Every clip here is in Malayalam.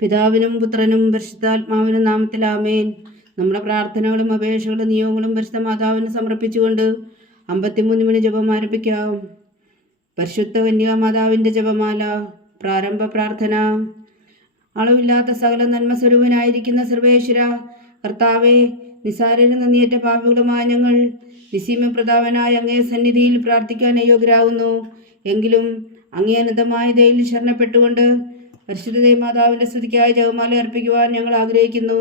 പിതാവിനും പുത്രനും പരിശുദ്ധാത്മാവിനും നാമത്തിൽ ആമേൻ. നമ്മുടെ പ്രാർത്ഥനകളും അപേക്ഷകളും നിയോഗങ്ങളും പരിശുദ്ധ മാതാവിന് സമർപ്പിച്ചുകൊണ്ട് 53 മണി ജപം ആരംഭിക്കാം. പരിശുദ്ധ കന്യകാ മാതാവിൻ്റെ ജപമാല. പ്രാരംഭ പ്രാർത്ഥന. അളവില്ലാത്ത സകല നന്മസ്വരൂപനായിരിക്കുന്ന സർവേശ്വര കർത്താവെ, നിസാരന് നന്ദിയേറ്റ പാപികളുമായ ഞങ്ങൾ നിസീമപ്രതാപനായ അങ്ങേ സന്നിധിയിൽ പ്രാർത്ഥിക്കാൻ അയോഗ്യരാകുന്നു. എങ്കിലും അങ്ങേ അനന്തമായ ദയയിൽ ശരണപ്പെട്ടുകൊണ്ട് പരിശുദ്ധ മാതാവിൻ്റെ സ്തുതിക്കായി ജപമാല അർപ്പിക്കുവാൻ ഞങ്ങൾ ആഗ്രഹിക്കുന്നു.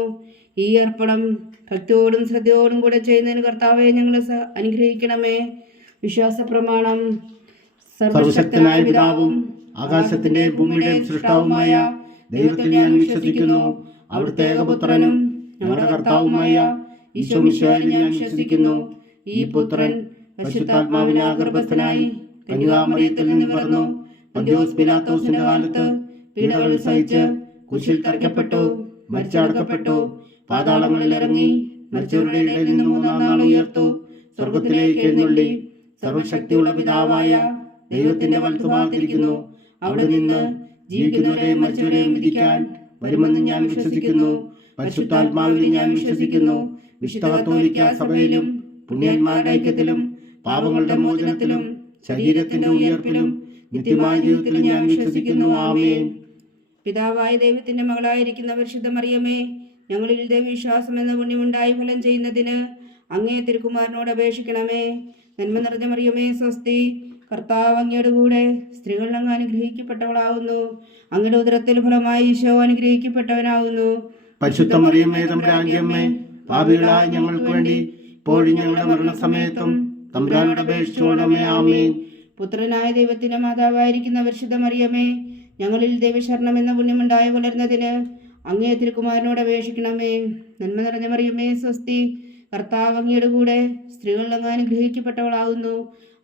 ഈ അർപ്പണം ഭക്തിയോടും ശ്രദ്ധയോടും കൂടെ ചെയ്യുന്നതിന് കർത്താവെ ഞങ്ങളെ അനുഗ്രഹിക്കണമേ. വിശ്വാസ പ്രമാണം. സർവശക്തനായ പിതാവും ആകാശത്തിന്റെയും ഭൂമിയുടെയും സൃഷ്ടാവുമായ ദൈവത്തിൽ ഞാൻ വിശ്വസിക്കുന്നു. അവിടുത്തെ ഏകപുത്രനും ഞങ്ങളുടെ കർത്താവുമായ ഈശോ മിശിഹായിൽ ഞാൻ വിശ്വസിക്കുന്നു. ഈ പുത്രൻ പരിശുദ്ധാത്മാവിനാൽ ഗർഭസ്ഥനായി കന്യകാമറിയത്തിൽ നിന്ന് പിറന്നു. പന്തിയോസ് പിലാത്തോസിന്റെ കാലത്ത് പീഡകൾ സഹിച്ച് കുരിശിൽ തറയ്ക്കപ്പെട്ടു, മരിച്ചടക്കപ്പെട്ടു, പാതാളങ്ങളിൽ ഇറങ്ങി, മരിച്ചവരുടെ ഇടയിൽ നിന്ന് മൂന്നാം നാൾ ഉയർത്തു, സ്വർഗത്തിലേക്ക് എഴുന്നള്ളി, സർവശക്തിയുള്ള പിതാവായ ദൈവത്തിന്റെ വലത്തുഭാഗത്തിരിക്കുന്നു. അവിടെ നിന്ന് ജീവിക്കുന്നവരെയും മരിച്ചവരെയും വിധിക്കാൻ വരുമെന്ന് ഞാൻ വിശ്വസിക്കുന്നു. പരിശുദ്ധാത്മാവിൽ ഞാൻ വിശ്വസിക്കുന്നു. വിശുദ്ധ കത്തോലിക്ക സഭയിലും പുണ്യന്മാരുടെ ഐക്യത്തിലും പാപങ്ങളുടെ മോചനത്തിലും ശരീരത്തിന്റെ ഉയർപ്പിലും നിത്യമായ ജീവിതത്തിലും ഞാൻ വിശ്വസിക്കുന്നു. ആമേൻ. പിതാവായ ദൈവത്തിന്റെ മകളായിരിക്കുന്ന പരിശുദ്ധ മറിയമേ, ഞങ്ങളിൽ ദൈവവിശ്വാസം എന്ന പുണ്യമുണ്ടായി ഫലം ചെയ്യുന്നതിന് അങ്ങേ തിരുക്കുമാരനോട് അപേക്ഷിക്കണമേ. നന്മ നിറഞ്ഞ മറിയമേ സ്വസ്തി, കർത്താവ് അങ്ങയുടെ കൂടെ സ്ത്രീകൾ അങ്ങ് അനുഗ്രഹിക്കപ്പെട്ടവളാകുന്നു. അങ്ങയുടെ ഉദരത്തിൽ ഫലമായി ഈശോ അനുഗ്രഹിക്കപ്പെട്ടവനാകുന്നു. പരിശുദ്ധ മറിയമേ തമ്പുരാന്റെ അമ്മേ, പാപികളായ ഞങ്ങൾക്ക് വേണ്ടി ഇപ്പോഴും ഞങ്ങളുടെ മരണസമയത്തും തമ്പുരാനോട് അപേക്ഷിച്ചുകൊള്ളണമേ. ആമേൻ. പുത്രനായ ദൈവത്തിന്റെ മാതാവായിരിക്കുന്ന പരിശുദ്ധ മറിയമേ, ഞങ്ങളിൽ ദൈവശരണം എന്ന പുണ്യമുണ്ടായി വളരുന്നതിന് അങ്ങേ തിരുക്കുമാരനോട് അപേക്ഷിക്കണമേ. നന്മ നിറഞ്ഞ മറിയമേ സ്വസ്തി, കർത്താവ് അങ്ങയുടെ കൂടെ സ്ത്രീകൾ അങ്ങ് അനുഗ്രഹിക്കപ്പെട്ടവളാകുന്നു.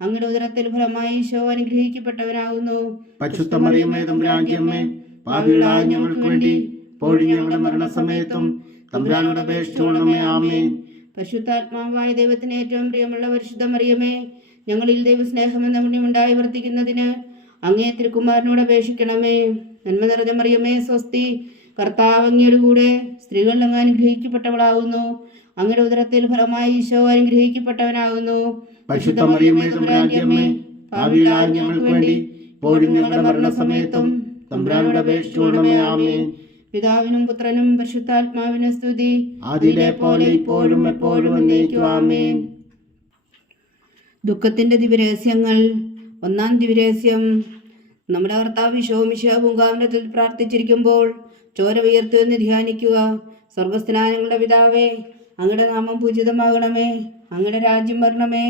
അങ്ങയുടെ ഉദരത്തിൽ ഫലമായി ഈശോ അനുഗ്രഹിക്കപ്പെട്ടവനാകുന്നു. പരിശുദ്ധ മറിയമേ തമ്പുരാന്റെ അമ്മേ, പാപികളായ ഞങ്ങൾക്ക് വേണ്ടി ഇപ്പോഴും ഞങ്ങളുടെ മരണസമയത്തും തമ്പുരാനോട് അപേക്ഷിച്ചുകൊള്ളണമേ. ആമേൻ. പരിശുദ്ധാത്മാവായ ദൈവത്തിന് ഏറ്റവും പ്രിയമുള്ള പരിശുദ്ധ മറിയമേ, ഞങ്ങളിൽ ദൈവസ്നേഹം എന്ന പുണ്യമുണ്ടായി വർദ്ധിക്കുന്നതിന് അങ്ങേ തിരുക്കുമാരനോട് അപേക്ഷിക്കണമേ. നന്മ നിറഞ്ഞ മറിയമേ സ്വസ്തി, കർത്താവ് അങ്ങയുടെ കൂടെ സ്ത്രീകൾ അങ്ങ് അനുഗ്രഹിക്കപ്പെട്ടവളാകുന്നു. അങ്ങയുടെ ഉദരത്തിൽ ഫലമായി ഈശോ അനുഗ്രഹിക്കപ്പെട്ടവനാകുന്നു. പരിശുദ്ധ മറിയമേ തമ്പുരാന്റെ അമ്മേ, പാപികളായ ഞങ്ങൾക്ക് വേണ്ടി ഇപ്പോഴും ഞങ്ങളുടെ മരണസമയത്തും തമ്പുരാനോട് അപേക്ഷിച്ചുകൊള്ളണമേ. ആമേൻ. പിതാവിനും പുത്രനും പരിശുദ്ധാത്മാവിനും സ്തുതി, അതിലെ പോലെ ഇപ്പോഴും എപ്പോഴും എന്നേക്കും. ആമേൻ. ദുഃഖത്തിന്റെ ദിവ്യരഹസ്യങ്ങൾ. ഒന്നാം ദിവ്യരഹസ്യം. നമ്മുടെ കർത്താവ് ഈശോ മിശിഹാ പൂങ്കാവനത്തിൽ പ്രാർത്ഥിച്ചിരിക്കുമ്പോൾ ചോര ഉയർത്തുവെന്ന് ധ്യാനിക്കുക. സ്വർഗസ്ഥനായ ഞങ്ങളുടെ പിതാവേ, അങ്ങയുടെ നാമം പൂജിതമാകണമേ. അങ്ങയുടെ രാജ്യം വരണമേ.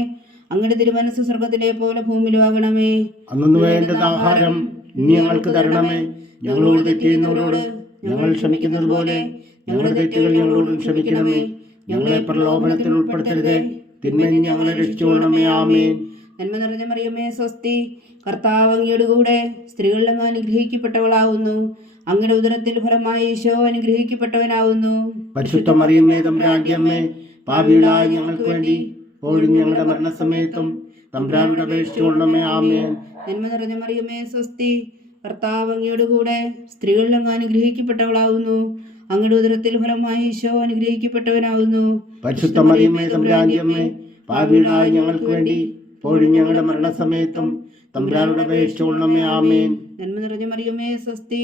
അങ്ങയുടെ തിരുമനസ് സ്വർഗത്തിലെ പോലെ ഭൂമിയിലുമാകണമേ. അന്നു വേണ്ടുന്ന ആഹാരം ഇനി ഞങ്ങൾക്ക് തരണമേ. ഞങ്ങളോട് തെറ്റ് ചെയ്യുന്നവരോട് ഞങ്ങൾ ക്ഷമിക്കുന്നത് പോലെ ഞങ്ങളുടെ തെറ്റുകൾ ഞങ്ങളോടും ക്ഷമിക്കണമേ. ഞങ്ങളെ പ്രലോഭനത്തിൽ ഉൾപ്പെടുത്തരുതേ, തിന്മയിൽ ഞങ്ങളെ രക്ഷിച്ചുകൊള്ളണമേ. ആമേൻ. നന്മ നിറഞ്ഞ മറിയമേ സ്വസ്തി, കർത്താവ് അങ്ങയുടെ കൂടെ സ്ത്രീകൾ അങ്ങ് അനുഗ്രഹിക്കപ്പെട്ടവളാകുന്നു. അങ്ങയുടെ ഉദരത്തിൽ ഫലമായി ഈശോ അനുഗ്രഹിക്കപ്പെട്ടവനാകുന്നു. പരിശുദ്ധ മറിയമേ തമ്പുരാന്റെ അമ്മേ, പാപികളായ ഞങ്ങൾക്ക് വേണ്ടി ഇപ്പോഴും ഞങ്ങളുടെ മരണസമയത്തും തമ്പുരാനോട് അപേക്ഷിച്ചുകൊള്ളണമേ. ആമേൻ. നന്മ നിറഞ്ഞ മറിയമേ സ്വസ്തി, കർത്താവ് അങ്ങയുടെ കൂടെ സ്ത്രീകൾ അങ്ങ് അനുഗ്രഹിക്കപ്പെട്ടവളാകുന്നു. അങ്ങയുടെ ഉദരത്തിൽ ഫലമായി ഈശോ അനുഗ്രഹിക്കപ്പെട്ടവനാകുന്നു. പരിശുദ്ധ മറിയമേ തമ്പുരാന്റെ അമ്മേ, പാപികളായ ഞങ്ങൾക്ക് വേണ്ടി ഇപ്പോഴും ഞങ്ങളുടെ മരണസമയത്തും തമ്പുരാനോട് അപേക്ഷിച്ചുകൊള്ളണമേ. ആമേൻ. നന്മ നിറഞ്ഞ മറിയമേ സ്വസ്തി,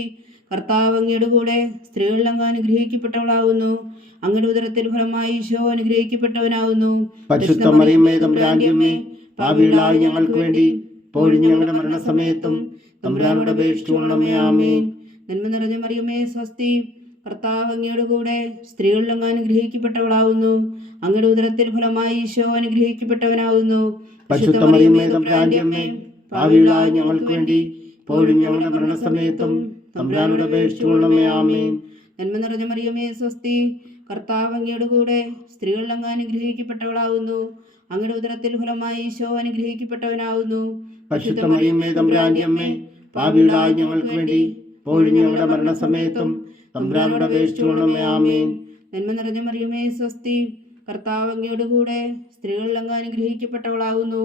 കർത്താവ് അങ്ങയുടെ കൂടെ സ്ത്രീകൾ അങ്ങ് അനുഗ്രഹിക്കപ്പെട്ടവളാകുന്നു. അങ്ങയുടെ ഉദരത്തിൽ ഫലമായി ഈശോ അനുഗ്രഹിക്കപ്പെട്ടവനാകുന്നു. പരിശുദ്ധ മറിയമേ തമ്പുരാന്റെ അമ്മേ, പാപികളായ ഞങ്ങൾക്ക് വേണ്ടി ഇപ്പോഴും ഞങ്ങളുടെ മരണസമയത്തും തമ്പുരാനോട് അപേക്ഷിച്ചുകൊള്ളണമേ. ആമേൻ. നന്മ നിറഞ്ഞ മറിയമേ സ്വസ്തി, കർത്താവ് അങ്ങയുടെ കൂടെ സ്ത്രീകൾ അങ്ങ് അനുഗ്രഹിക്കപ്പെട്ടവളാകുന്നു. അങ്ങയുടെ ഉദരത്തിൽ ഫലമായി ഈശോ അനുഗ്രഹിക്കപ്പെട്ടവനാകുന്നു. പരിശുദ്ധ മറിയമേ തമ്പുരാന്റെ അമ്മേ, പാപികളായ ഞങ്ങൾക്ക് വേണ്ടി ഇപ്പോഴും ഞങ്ങളുടെ മരണസമയത്തും തമ്പുരാനോട് അപേക്ഷിച്ചുകൊള്ളണമേ. ആമേൻ. നന്മ നിറഞ്ഞ മറിയമേ സ്വസ്തി, കർത്താവ് അങ്ങയുടെ കൂടെ സ്ത്രീകൾ അങ്ങ് അനുഗ്രഹിക്കപ്പെട്ടവളാകുന്നു. അങ്ങയുടെ ഉദരത്തിൽ ഫലമായി ഈശോ അനുഗ്രഹിക്കപ്പെട്ടവനാകുന്നു. പരിശുദ്ധ മറിയമേ തമ്പുരാന്റെ അമ്മേ, പാപികളായ ഞങ്ങൾക്ക് വേണ്ടി ഇപ്പോഴും ഞങ്ങളുടെ മരണസമയത്തും തമ്പുരാനോട് അപേക്ഷിച്ചുകൊള്ളണമേ. ആമേൻ. നന്മ നിറഞ്ഞ മറിയമേ സ്വസ്തി, കർത്താവ് അങ്ങയുടെ കൂടെ സ്ത്രീകൾ അങ്ങ് അനുഗ്രഹിക്കപ്പെട്ടവളാകുന്നു.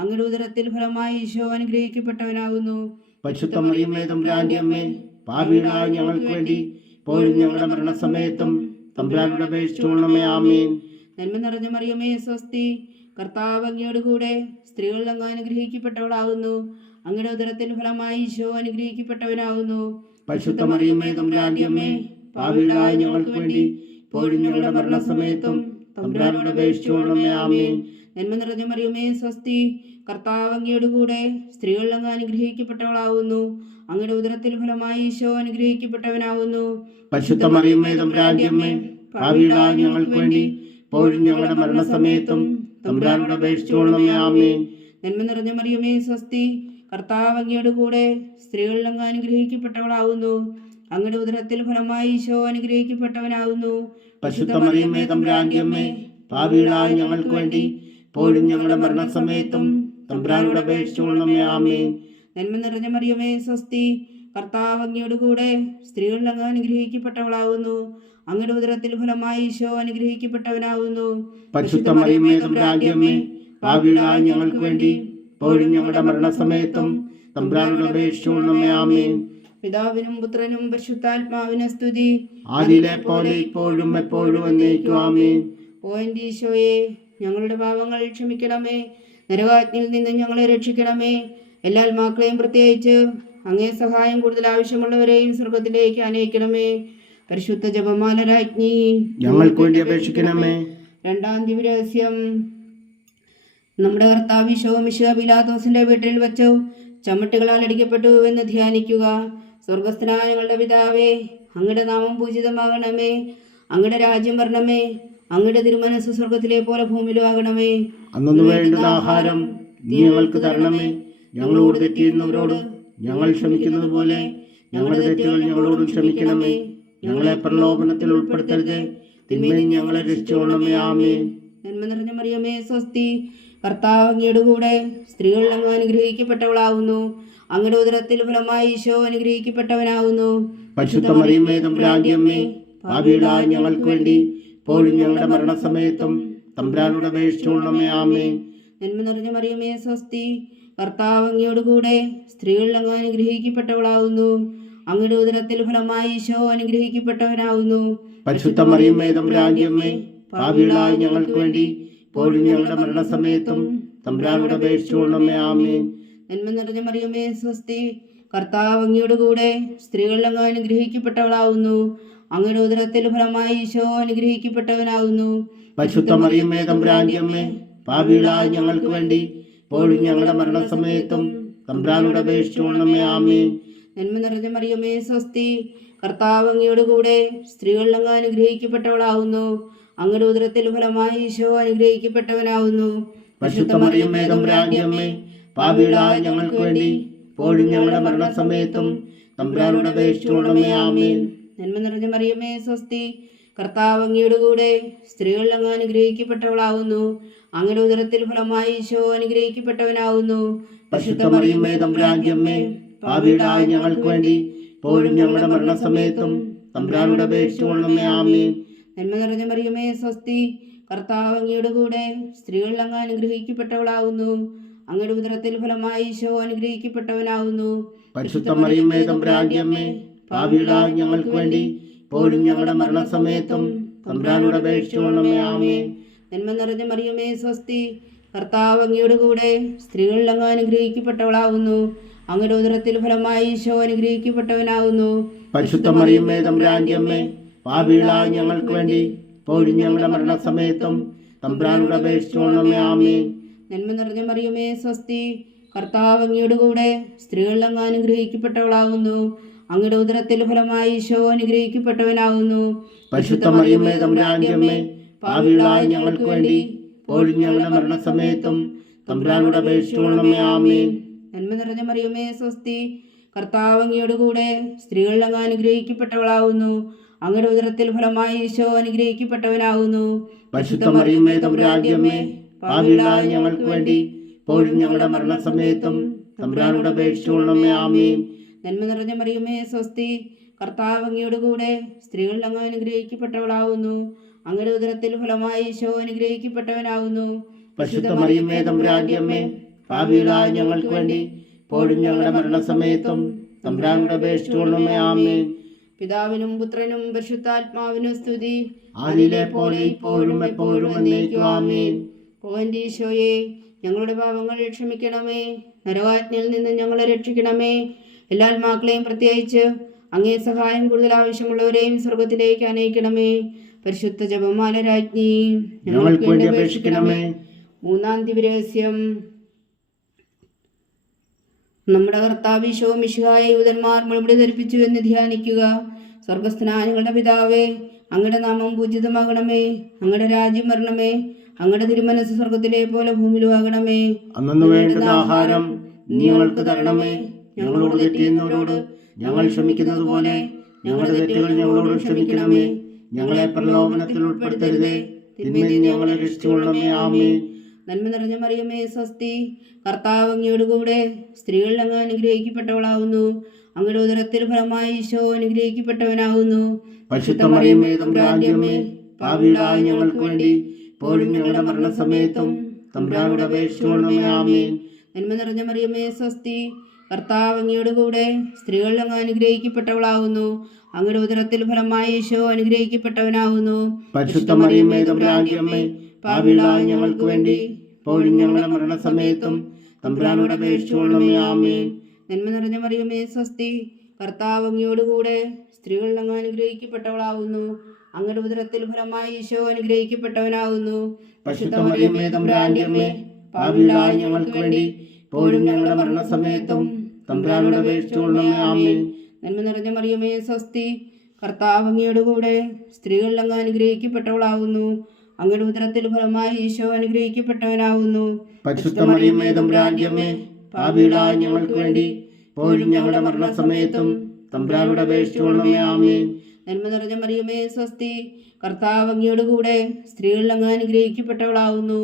അങ്ങയുടെ ഉദരത്തിൽ ഫലമായി ഈശോ അനുഗ്രഹിക്കപ്പെട്ടവനാകുന്നു. പരിശുദ്ധ മറിയമേ തമ്പുരാന്റെ അമ്മേ, പാപികളായ ഞങ്ങൾക്ക് വേണ്ടി ഇപ്പോഴും ഞങ്ങളുടെ മരണസമയത്തും തമ്പുരാനോട് അപേക്ഷിച്ചുകൊള്ളണമേ. ആമേൻ. നന്മ നിറഞ്ഞ മറിയമേ സ്വസ്തി, കർത്താവ് അങ്ങയോട് കൂടെ സ്ത്രീകളിൽ അങ്ങ് അനുഗ്രഹിക്കപ്പെട്ടവളാകുന്നു. അങ്ങയുടെ ഉദരത്തിൻ ഫലമായി ഈശോ അനുഗ്രഹിക്കപ്പെട്ടവനാകുന്നു. പരിശുദ്ധ മറിയമേ തമ്പുരാന്റെ അമ്മേ, പാപികളായ ഞങ്ങൾക്ക് വേണ്ടി ഇപ്പോഴും ഞങ്ങളുടെ മരണസമയത്തും തമ്പുരാനോട് അപേക്ഷിച്ചുകൊള്ളണമേ. ആമേൻ. നന്മ നിറഞ്ഞ മറിയമേ സ്വസ്തി, കർത്താവ് അങ്ങയോട് കൂടെ സ്ത്രീകളിൽ അങ്ങ് അനുഗ്രഹിക്കപ്പെട്ടവളാകുന്നു. അങ്ങയുടെ ഉദരത്തിൽ ഫലമായി ഈശോ അനുഗ്രഹിക്കപ്പെട്ടവനാകുന്നു. പരിശുദ്ധ മറിയമേ തമ്പുരാന്റെ അമ്മേ, പാപികളായ ഞങ്ങൾക്ക് വേണ്ടി ഇപ്പോഴും ഞങ്ങളുടെ മരണസമയത്തും തമ്പുരാനോട് അപേക്ഷിച്ചുകൊള്ളണമേ. ആമേൻ. നന്മ നിറഞ്ഞ മറിയമേ സ്വസ്തി, കർത്താവ് അങ്ങയോട് കൂടെ സ്ത്രീകളിൽ അങ്ങ് അനുഗ്രഹിക്കപ്പെട്ടവളാകുന്നു. അങ്ങയുടെ ഉദരത്തിൽ ഫലമായി ഈശോ അനുഗ്രഹിക്കപ്പെട്ടവനാകുന്നു. പരിശുദ്ധ മറിയമേ തമ്പുരാന്റെ അമ്മേ, പാപികളായ ഞങ്ങൾക്ക് വേണ്ടി ഇപ്പോഴും ഞങ്ങളുടെ മരണസമയത്തും തമ്പുരാനോട് അപേക്ഷിച്ചുകൊള്ളണമേ. ആമേൻ. നന്മ നിറഞ്ഞ മറിയമേ സ്വസ്തി, കർത്താവ് അങ്ങയോട് കൂടെ സ്ത്രീകളിൽ അങ്ങ് അനുഗ്രഹിക്കപ്പെട്ടവളാകുന്നു. അങ്ങയുടെ ഉദരത്തിൽ ഫലമായി ഈശോ അനുഗ്രഹിക്കപ്പെട്ടവനാകുന്നു. പരിശുദ്ധ മറിയമേ തമ്പുരാന്റെ അമ്മേ, പാപികളായ ഞങ്ങൾക്ക് വേണ്ടി ഇപ്പോഴും ഞങ്ങളുടെ മരണസമയത്തും തമ്പുരാനോട് അപേക്ഷിച്ചുകൊള്ളണമേ. ആമേൻ. പിതാവിനും പുത്രനും പരിശുദ്ധാത്മാവിനും സ്തുതി, ആദിയിലെ പോലെ ഇപ്പോഴും എപ്പോഴും എന്നേക്കും. ആമേൻ. ഓ എൻ്റെ ഈശോയെ, ഞങ്ങളുടെ പാപങ്ങൾ ക്ഷമിക്കണമേ, നരകാഗ്നിയിൽ നിന്ന് ഞങ്ങളെ രക്ഷിക്കണമേ. എല്ലാ ആത്മാക്കളെയും പ്രത്യേകിച്ച് അങ്ങേ സഹായം കൂടുതൽ ആവശ്യമുള്ളവരെയും സ്വർഗത്തിലേക്ക് അനയിക്കണമേ. പരിശുദ്ധ ജപമാല രാജ്ഞി, ഞങ്ങൾക്ക് വേണ്ടി അപേക്ഷിക്കണമേ. രണ്ടാം ദിവ്യരഹസ്യം. നമ്മുടെ കർത്താവ് ഈശോ മിശിഹാ പീലാത്തോസിന്റെ വീട്ടിൽ വെച്ചു ചമ്മട്ടുകളാൽ അടിക്കപ്പെട്ടു എന്ന് ധ്യാനിക്കുക. സ്വർഗസ്ഥനായ ഞങ്ങളുടെ പിതാവേ, അങ്ങയുടെ നാമം പൂജിതമാകണമേ. അങ്ങയുടെ രാജ്യം വരണമേ. അങ്ങയുടെ തിരുമനസ്സ് സ്വർഗത്തിലെ പോലെ ഭൂമിയിലും ആകണമേ. അന്നു വേണ്ടുന്ന ആഹാരം നീ ഞങ്ങൾക്ക് തരണമേ. ഞങ്ങളോട് തെറ്റിയുന്നവരോട് ഞങ്ങൾ ക്ഷമിക്കുന്നത് പോലെ ഞങ്ങളുടെ തെറ്റുകൾ ഞങ്ങളോടും ക്ഷമിക്കണമേ. ഞങ്ങളെ പ്രലോഭനത്തിൽ ഉൾപ്പെടുത്തരുത്, തിന്മയിൽ ഞങ്ങളെ രക്ഷിച്ചുകൊള്ളണമേ. ആമേൻ. നന്മ നിറഞ്ഞ മറിയമേ സ്വസ്തി, കർത്താവ് അങ്ങയുടെ കൂടെ സ്ത്രീകളിൽ അങ്ങ് അനുഗ്രഹിക്കപ്പെട്ടവളാകുന്നു. അങ്ങയുടെ ഉദരത്തിൽ ഫലമായി ഈശോ അനുഗ്രഹിക്കപ്പെട്ടവനാകുന്നു. പരിശുദ്ധ മറിയമേ തമ്പുരാന്റെ അമ്മേ, പാപികളായ ഞങ്ങൾക്ക് വേണ്ടി ഇപ്പോഴും ഞങ്ങളുടെ മരണസമയത്തും തമ്പുരാനോട് അപേക്ഷിച്ചുകൊള്ളണമേ. ആമേൻ. നന്മ നിറഞ്ഞ മറിയമേ സ്വസ്തി, കർത്താവ് അങ്ങയോട് കൂടെ സ്ത്രീകളിൽ അങ്ങ് അനുഗ്രഹിക്കപ്പെട്ടവളാകുന്നു. അങ്ങയുടെ ഉദരത്തിൽ ഫലമായി ഈശോ അനുഗ്രഹിക്കപ്പെട്ടവനാകുന്നു. പരിശുദ്ധ മറിയമേ തമ്പുരാന്റെ അമ്മേ, പാപികളായ ഞങ്ങൾക്ക് വേണ്ടി ഇപ്പോഴും ഞങ്ങളുടെ മരണസമയത്തും തമ്പുരാനോട് അപേക്ഷിച്ചുകൊള്ളണമേ. ആമേൻ. നന്മ നിറഞ്ഞ മറിയമേ സ്വസ്തി, കർത്താവ് അങ്ങയോട് കൂടെ സ്ത്രീകളിൽ അങ്ങ് അനുഗ്രഹിക്കപ്പെട്ടവളാകുന്നു. അങ്ങയുടെ ഉദരത്തിൽ ഫലമായി ഈശോ അനുഗ്രഹിക്കപ്പെട്ടവനാകുന്നു. പരിശുദ്ധ മറിയമേ തമ്പുരാന്റെ അമ്മേ, പാപികളായ ഞങ്ങൾക്ക് വേണ്ടി ഇപ്പോഴും ഞങ്ങളുടെ മരണസമയത്തും തമ്പുരാനോട് അപേക്ഷിച്ചുകൊള്ളണമേ. ആമേൻ. നന്മ നിറഞ്ഞ മറിയമേ സ്വസ്തി, കർത്താവ് അങ്ങയോട് കൂടെ സ്ത്രീകളിൽ അങ്ങ് അനുഗ്രഹിക്കപ്പെട്ടവളാകുന്നു. അങ്ങയുടെ ഉദരത്തിൽ ഫലമായി ഈശോ അനുഗ്രഹിക്കപ്പെട്ടവനാകുന്നു. പരിശുദ്ധ മറിയമേ തമ്പുരാന്റെ അമ്മേ, പാപികളായ ഞങ്ങൾക്ക് വേണ്ടി ഇപ്പോഴും ഞങ്ങളുടെ മരണസമയത്തും തമ്പുരാനോട് അപേക്ഷിച്ചുകൊള്ളണമേ. ആമേൻ. നന്മ നിറഞ്ഞ മറിയമേ സ്വസ്തി, കർത്താവ് അങ്ങയോട് കൂടെ സ്ത്രീകളിൽ അങ്ങ് അനുഗ്രഹിക്കപ്പെട്ടവളാകുന്നു. അങ്ങയുടെ ഉദരത്തിൽ ഫലമായി ഈശോ അനുഗ്രഹിക്കപ്പെട്ടവനാകുന്നു. പരിശുദ്ധ മറിയമേ തമ്പുരാന്റെ അമ്മേ, പാപികളായ ഞങ്ങൾക്ക് വേണ്ടി ഇപ്പോഴും ഞങ്ങളുടെ മരണസമയത്തും തമ്പുരാനോട് അപേക്ഷിച്ചുകൊള്ളണമേ. ആമേൻ. നന്മ നിറഞ്ഞ മറിയമേ സ്വസ്തി, കർത്താവ് അങ്ങയോട് കൂടെ സ്ത്രീകളിൽ അങ്ങ് അനുഗ്രഹിക്കപ്പെട്ടവളാകുന്നു. അങ്ങയുടെ ഉദരത്തിൽ ഫലമായി ഈശോ അനുഗ്രഹിക്കപ്പെട്ടവനാകുന്നു. പരിശുദ്ധ മറിയമേ തമ്പുരാന്റെ അമ്മേ, പാപികളായ ഞങ്ങൾക്ക് വേണ്ടി ഇപ്പോഴും ഞങ്ങളുടെ മരണസമയത്തും തമ്പുരാനോട് അപേക്ഷിച്ചുകൊള്ളണമേ. ആമേൻ. നന്മ നിറഞ്ഞ മറിയമേ സ്വസ്തി, കർത്താവ് അങ്ങയോട് കൂടെ സ്ത്രീകളിൽ അങ്ങ് അനുഗ്രഹിക്കപ്പെട്ടവളാകുന്നു. അങ്ങയുടെ ഉദരത്തിൽ ഫലമായി ഈശോ അനുഗ്രഹിക്കപ്പെട്ടവനാകുന്നു. പരിശുദ്ധ മറിയമേ തമ്പുരാന്റെ അമ്മേ, പാപികളായ ഞങ്ങൾക്ക് വേണ്ടി ഇപ്പോഴും ഞങ്ങളുടെ മരണസമയത്തും തമ്പുരാനോട് അപേക്ഷിച്ചുകൊള്ളണമേ. ആമേൻ. നന്മ നിറഞ്ഞ മറിയമേ സ്വസ്തി, കർത്താവ് അങ്ങയോട് കൂടെ സ്ത്രീകളിൽ അങ്ങ് അനുഗ്രഹിക്കപ്പെട്ടവളാകുന്നു. അങ്ങയുടെ ഉദരത്തിൽ ഫലമായി ഈശോ അനുഗ്രഹിക്കപ്പെട്ടവനാകുന്നു. പരിശുദ്ധ മറിയമേ തമ്പുരാന്റെ അമ്മേ, പാപികളായ ഞങ്ങൾക്ക് വേണ്ടി ഇപ്പോഴും ഞങ്ങളുടെ മരണസമയത്തും തമ്പുരാനോട് അപേക്ഷിച്ചുകൊള്ളണമേ. ആമേൻ. നന്മ നിറഞ്ഞ മറിയമേ സ്വസ്തി, കർത്താവ് അങ്ങയോട് കൂടെ സ്ത്രീകളിൽ അങ്ങ് അനുഗ്രഹിക്കപ്പെട്ടവളാകുന്നു. അങ്ങയുടെ ഉദരത്തിൽ ഫലമായി ഈശോ അനുഗ്രഹിക്കപ്പെട്ടവനാകുന്നു. പരിശുദ്ധ മറിയമേ തമ്പുരാന്റെ അമ്മേ, പാപികളായ ഞങ്ങൾക്ക് വേണ്ടി ഇപ്പോഴും ഞങ്ങളുടെ മരണസമയത്തും തമ്പുരാനോട് അപേക്ഷിച്ചുകൊള്ളണമേ. ആമേൻ. നന്മ നിറഞ്ഞ മറിയമേ സ്വസ്തി, കർത്താവ് അങ്ങയോട് കൂടെ സ്ത്രീകളിൽ അങ്ങ് അനുഗ്രഹിക്കപ്പെട്ടവളാകുന്നു. അങ്ങയുടെ ഉദരത്തിൽ ഫലമായി ഈശോ അനുഗ്രഹിക്കപ്പെട്ടവനാകുന്നു. പരിശുദ്ധ മറിയമേ തമ്പുരാന്റെ അമ്മേ, പാപികളായ ഞങ്ങൾക്ക് വേണ്ടി ഇപ്പോഴും ഞങ്ങളുടെ മരണസമയത്തും തമ്പുരാനോട് അപേക്ഷിച്ചുകൊള്ളണമേ. ആമേൻ. പിതാവിനും പുത്രനും പരിശുദ്ധാത്മാവിനും സ്തുതി. അതിലെ പോലെ ഇപ്പോഴും എപ്പോഴും എന്നേക്കും ആമേൻ. ഓ എൻ്റെ ഈശോയെ, ഞങ്ങളുടെ പാപങ്ങൾ ക്ഷമിക്കണമേ. നരകാജ്ഞയിൽ നിന്ന് ഞങ്ങളെ രക്ഷിക്കണമേ. എല്ലാ ആത്മാക്കളെയും പ്രത്യേകിച്ച് അങ്ങേ സഹായം കൂടുതൽ ആവശ്യമുള്ളവരെയും സ്വർഗത്തിലേക്ക് അനയിക്കണമേ. പരിശുദ്ധ ജപമാല രാജ്ഞി, ഞങ്ങൾക്ക് വേണ്ടി അപേക്ഷിക്കണമേ. മൂന്നാം ദിവ്യരഹസ്യം. നമ്മുടെ കർത്താവ് ഈശോ മിശിഹായെ യൂതന്മാർ മുൾമുടി ധരിപ്പിച്ചു എന്ന് ധ്യാനിക്കുക. സ്വർഗസ്ഥനായ ഞങ്ങളുടെ പിതാവേ, അങ്ങയുടെ നാമം പൂജിതമാകണമേ. അങ്ങയുടെ രാജ്യം വരണമേ. അങ്ങയുടെ തിരുമനസ് സ്വർഗത്തിലെ പോലെ ഭൂമിയിലുമാകണമേ. അന്നു വേണ്ടുന്ന ആഹാരം ഞങ്ങൾക്ക് തരണമേ. ഞങ്ങളോട് തെറ്റ് ചെയ്യുന്നവരോട് ഞങ്ങൾ ക്ഷമിക്കുന്നത് പോലെ ഞങ്ങളുടെ തെറ്റുകൾ ഞങ്ങളോട് ക്ഷമിക്കണമേ. ഞങ്ങളെ പ്രലോഭനത്തിൽ ഉൾപ്പെടുത്തരുതേ, തിന്മയിൽ നിന്ന് ഞങ്ങളെ രക്ഷിച്ചുകൊള്ളണമേ. ആമേൻ. നന്മ നിറഞ്ഞ മറിയമേ, സ്വസ്തി. കർത്താവ് അങ്ങയോട് കൂടെ സ്ത്രീകളിൽ അങ്ങ് അനുഗ്രഹിക്കപ്പെട്ടവളാവുന്നു. അങ്ങയുടെ ഉദരത്തിൽ ഫലമായി ഈശോ അനുഗ്രഹിക്കപ്പെട്ടവനാകുന്നു. പരിശുദ്ധ മറിയമേ, തമ്പുരാന്റെ അമ്മേ, പാപികളായ ഞങ്ങൾക്ക് വേണ്ടി ഇപ്പോഴും ഞങ്ങളുടെ മരണസമയത്തും തമ്പുരാനോട് അപേക്ഷിച്ചുകൊള്ളണമേ. ആമേൻ. നന്മ നിറഞ്ഞ മറിയമേ, സ്വസ്തി. കർത്താവ് അങ്ങയോട് കൂടെ സ്ത്രീകളിൽ അങ്ങ് അനുഗ്രഹിക്കപ്പെട്ടവളാകുന്നു. അങ്ങയുടെ ഉദരത്തിൽ ഫലമായി ഈശോ അനുഗ്രഹിക്കപ്പെട്ടവനാകുന്നു. പരിശുദ്ധ മറിയമേ, തമ്പുരാന്റെ അമ്മേ, പാപികളായ ഞങ്ങൾക്ക് വേണ്ടി ഇപ്പോഴും ഞങ്ങളുടെ മരണസമയത്തും തമ്പുരാനോട് അപേക്ഷിച്ചുകൊള്ളണമേ. ആമേൻ. നന്മ നിറഞ്ഞ മറിയമേ, സ്വസ്തി. കർത്താവ് അങ്ങയോട് കൂടെ സ്ത്രീകളിൽ അങ്ങ് അനുഗ്രഹിക്കപ്പെട്ടവളാകുന്നു. അങ്ങയുടെ ഉദരത്തിൽ ഫലമായി ഈശോ അനുഗ്രഹിക്കപ്പെട്ടവനാകുന്നു. പരിശുദ്ധ മറിയമേ, തമ്പുരാന്റെ അമ്മേ, പാപികളായ ഞങ്ങൾക്ക് വേണ്ടി ഇപ്പോഴും ഞങ്ങളുടെ മരണസമയത്തും തമ്പുരാനോട് അപേക്ഷിച്ചുകൊള്ളണമേ. ആമേൻ. നന്മ നിറഞ്ഞ മറിയമേ, സ്വസ്തി. കർത്താവ് അങ്ങയോട് കൂടെ സ്ത്രീകളിൽ അങ്ങ് അനുഗ്രഹിക്കപ്പെട്ടവളാകുന്നു. അങ്ങയുടെ ഉദരത്തിൽ ഫലമായി ഈശോ അനുഗ്രഹിക്കപ്പെട്ടവനാകുന്നു. പരിശുദ്ധ മറിയമേ, തമ്പുരാന്റെ അമ്മേ, പാപികളായ ഞങ്ങൾക്ക് വേണ്ടി ഇപ്പോഴും ഞങ്ങളുടെ മരണസമയത്തും തമ്പുരാനോട് അപേക്ഷിച്ചുകൊള്ളണമേ. ആമേൻ. നന്മ നിറഞ്ഞ മറിയമേ, സ്വസ്തി. കർത്താവ് അങ്ങയോട് കൂടെ സ്ത്രീകളിൽ അങ്ങ് അനുഗ്രഹിക്കപ്പെട്ടവളാകുന്നു.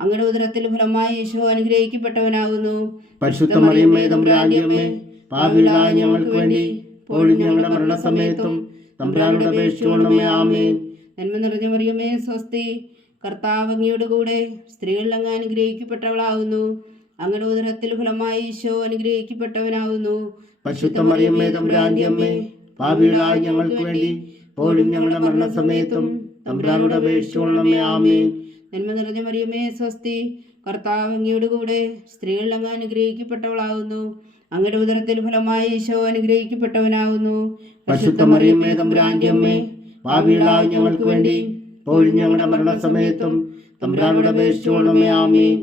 അങ്ങയുടെ ഉദരത്തിൽ ഫലമായി ഈശോ അനുഗ്രഹിക്കപ്പെട്ടവനാകുന്നു. പരിശുദ്ധ മറിയമേ, തമ്പുരാന്റെ അമ്മേ, പാപികളായ ഞങ്ങൾക്ക് വേണ്ടി ഇപ്പോഴും ഞങ്ങളുടെ മരണസമയത്തും തമ്പുരാനോട് അപേക്ഷിച്ചുകൊള്ളണമേ. ആമേൻ. നന്മ നിറഞ്ഞ മറിയമേ, സ്വസ്തി. കർത്താവ് അങ്ങയോട് കൂടെ സ്ത്രീകളിൽ അങ്ങ് അനുഗ്രഹിക്കപ്പെട്ടവളാകുന്നു. അങ്ങയുടെ ഉദരത്തിൽ ഫലമായി ഈശോ അനുഗ്രഹിക്കപ്പെട്ടവനാകുന്നു. പരിശുദ്ധ മറിയമേ, തമ്പുരാന്റെ അമ്മേ, പാപികളായ ഞങ്ങൾക്ക് വേണ്ടി ഇപ്പോഴും ഞങ്ങളുടെ മരണസമയത്തും തമ്പുരാനോട് അപേക്ഷിച്ചുകൊള്ളണമേ. ആമേൻ. നന്മ നിറഞ്ഞ മറിയമേ, സ്വസ്തി. കർത്താവ് അങ്ങയോട് കൂടെ സ്ത്രീകളിൽ അങ്ങ് അനുഗ്രഹിക്കപ്പെട്ടവളാകുന്നു. അങ്ങയുടെ ഉദരത്തിൽ ഫലമായി ഈശോ അനുഗ്രഹിക്കപ്പെട്ടവനാകുന്നു. പരിശുദ്ധ മറിയമേ, തമ്പുരാന്റെ അമ്മേ, പാപികളായ ഞങ്ങൾക്ക് വേണ്ടി ഇപ്പോഴും ഞങ്ങളുടെ മരണസമയത്തും തമ്പുരാനോട് അപേക്ഷിച്ചുകൊള്ളണമേ. ആമേൻ.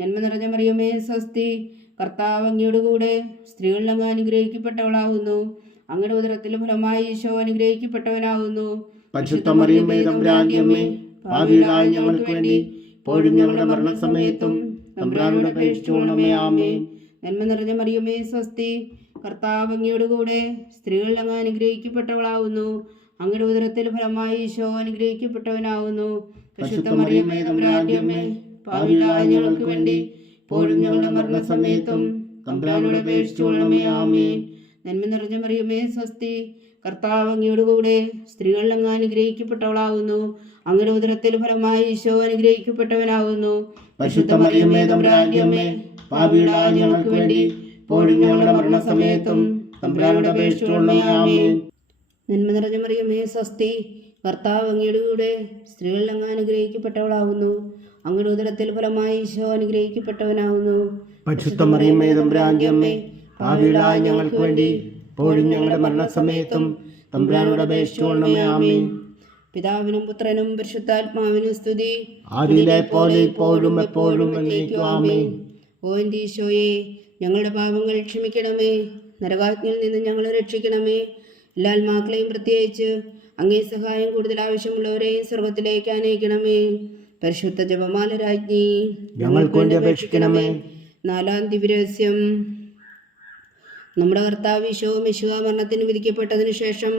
നന്മ നിറഞ്ഞ മറിയമേ, സ്വസ്തി. കർത്താവ് അങ്ങയോട് കൂടെ സ്ത്രീകളിൽ അങ്ങ് അനുഗ്രഹിക്കപ്പെട്ടവളാകുന്നു. അങ്ങയുടെ ഉദരത്തിൽ ഫലമായി ഈശോ അനുഗ്രഹിക്കപ്പെട്ടവനാകുന്നു. പരിശുദ്ധ മറിയമേ, തമ്പുരാന്റെ അമ്മേ, പാപികളായ ഞങ്ങൾക്ക് വേണ്ടി ഇപ്പോഴും ഞങ്ങളുടെ മരണസമയത്തും തമ്പുരാനോട് അപേക്ഷിച്ചുകൊള്ളണമേ. ആമേൻ. നന്മ നിറഞ്ഞ മറിയമേ, സ്വസ്തി. കർത്താവ് അങ്ങയോട് കൂടെ സ്ത്രീകളിൽ അങ്ങ് അനുഗ്രഹിക്കപ്പെട്ടവളാകുന്നു. അങ്ങയുടെ ഉദരത്തിൽ ഫലമായി ഈശോ അനുഗ്രഹിക്കപ്പെട്ടവനാകുന്നു. പരിശുദ്ധ മറിയമേ, തമ്പുരാന്റെ അമ്മേ, പാപികളായ ഞങ്ങൾക്ക് വേണ്ടി ഇപ്പോഴും ഞങ്ങളുടെ മരണസമയത്തും തമ്പുരാനോട് അപേക്ഷിച്ചുകൊള്ളണമേ. ആമേൻ. നന്മ നിറഞ്ഞ മറിയമേ, സ്വസ്തി. കർത്താവ് അങ്ങയോട് കൂടെ സ്ത്രീകളിൽ അങ്ങ് അനുഗ്രഹിക്കപ്പെട്ടവളാകുന്നു. അങ്ങയുടെ ഉദരത്തിൽ ഫലമായി ഈശോ അനുഗ്രഹിക്കപ്പെട്ടവനാകുന്നു. പരിശുദ്ധ മറിയമേ, തമ്പുരാന്റെ അമ്മേ, പാപികളായ ഞങ്ങൾക്ക് വേണ്ടി ഇപ്പോഴും ഞങ്ങളുടെ മരണസമയത്തും തമ്പുരാനോട് അപേക്ഷിച്ചുകൊള്ളണമേ. ആമേൻ. നന്മ നിറഞ്ഞ മറിയമേ, സ്വസ്തി. കർത്താവ് അങ്ങയോട് കൂടെ സ്ത്രീകളിൽ അങ്ങ് അനുഗ്രഹിക്കപ്പെട്ടവളാകുന്നു. അങ്ങയുടെ ഉദരത്തിൽ ഫലമായി ഈശോ അനുഗ്രഹിക്കപ്പെട്ടവനാകുന്നു. പരിശുദ്ധ മറിയമേ, തമ്പുരാന്റെ അമ്മേ, പാപികളായ ഞങ്ങൾക്ക് വേണ്ടി ഇപ്പോഴും ഞങ്ങളുടെ മരണസമയത്തും തമ്പുരാനോട് അപേക്ഷിച്ചുകൊള്ളണമേ. ആമേൻ. പിതാവിനും പുത്രനും പരിശുദ്ധാത്മാവിനും സ്തുതി. അതിലെ പോലെ ഇപ്പോഴും എപ്പോഴും എന്നേക്കും. ആമേൻ. ഓ എൻ്റെ ഈശോയെ, ഞങ്ങളുടെ പാപങ്ങൾ ക്ഷമിക്കണമേ. നരകാജ്ഞയിൽ നിന്ന് ഞങ്ങളെ രക്ഷിക്കണമേ. എല്ലാ ആത്മാക്കളെയും പ്രത്യേകിച്ച് അങ്ങേ സഹായം കൂടുതൽ ആവശ്യമുള്ളവരെയും സ്വർഗത്തിലേക്ക് അനയിക്കണമേ. പരിശുദ്ധ ജപമാല രാജ്ഞി, ഞങ്ങൾക്ക് വേണ്ടി അപേക്ഷിക്കണമേ. നാലാം ദിവ്യരഹസ്യം. നമ്മുടെ കർത്താവ് ഈശോ മിശിഹാ മരണത്തിന് വിധിക്കപ്പെട്ടതിനു ശേഷം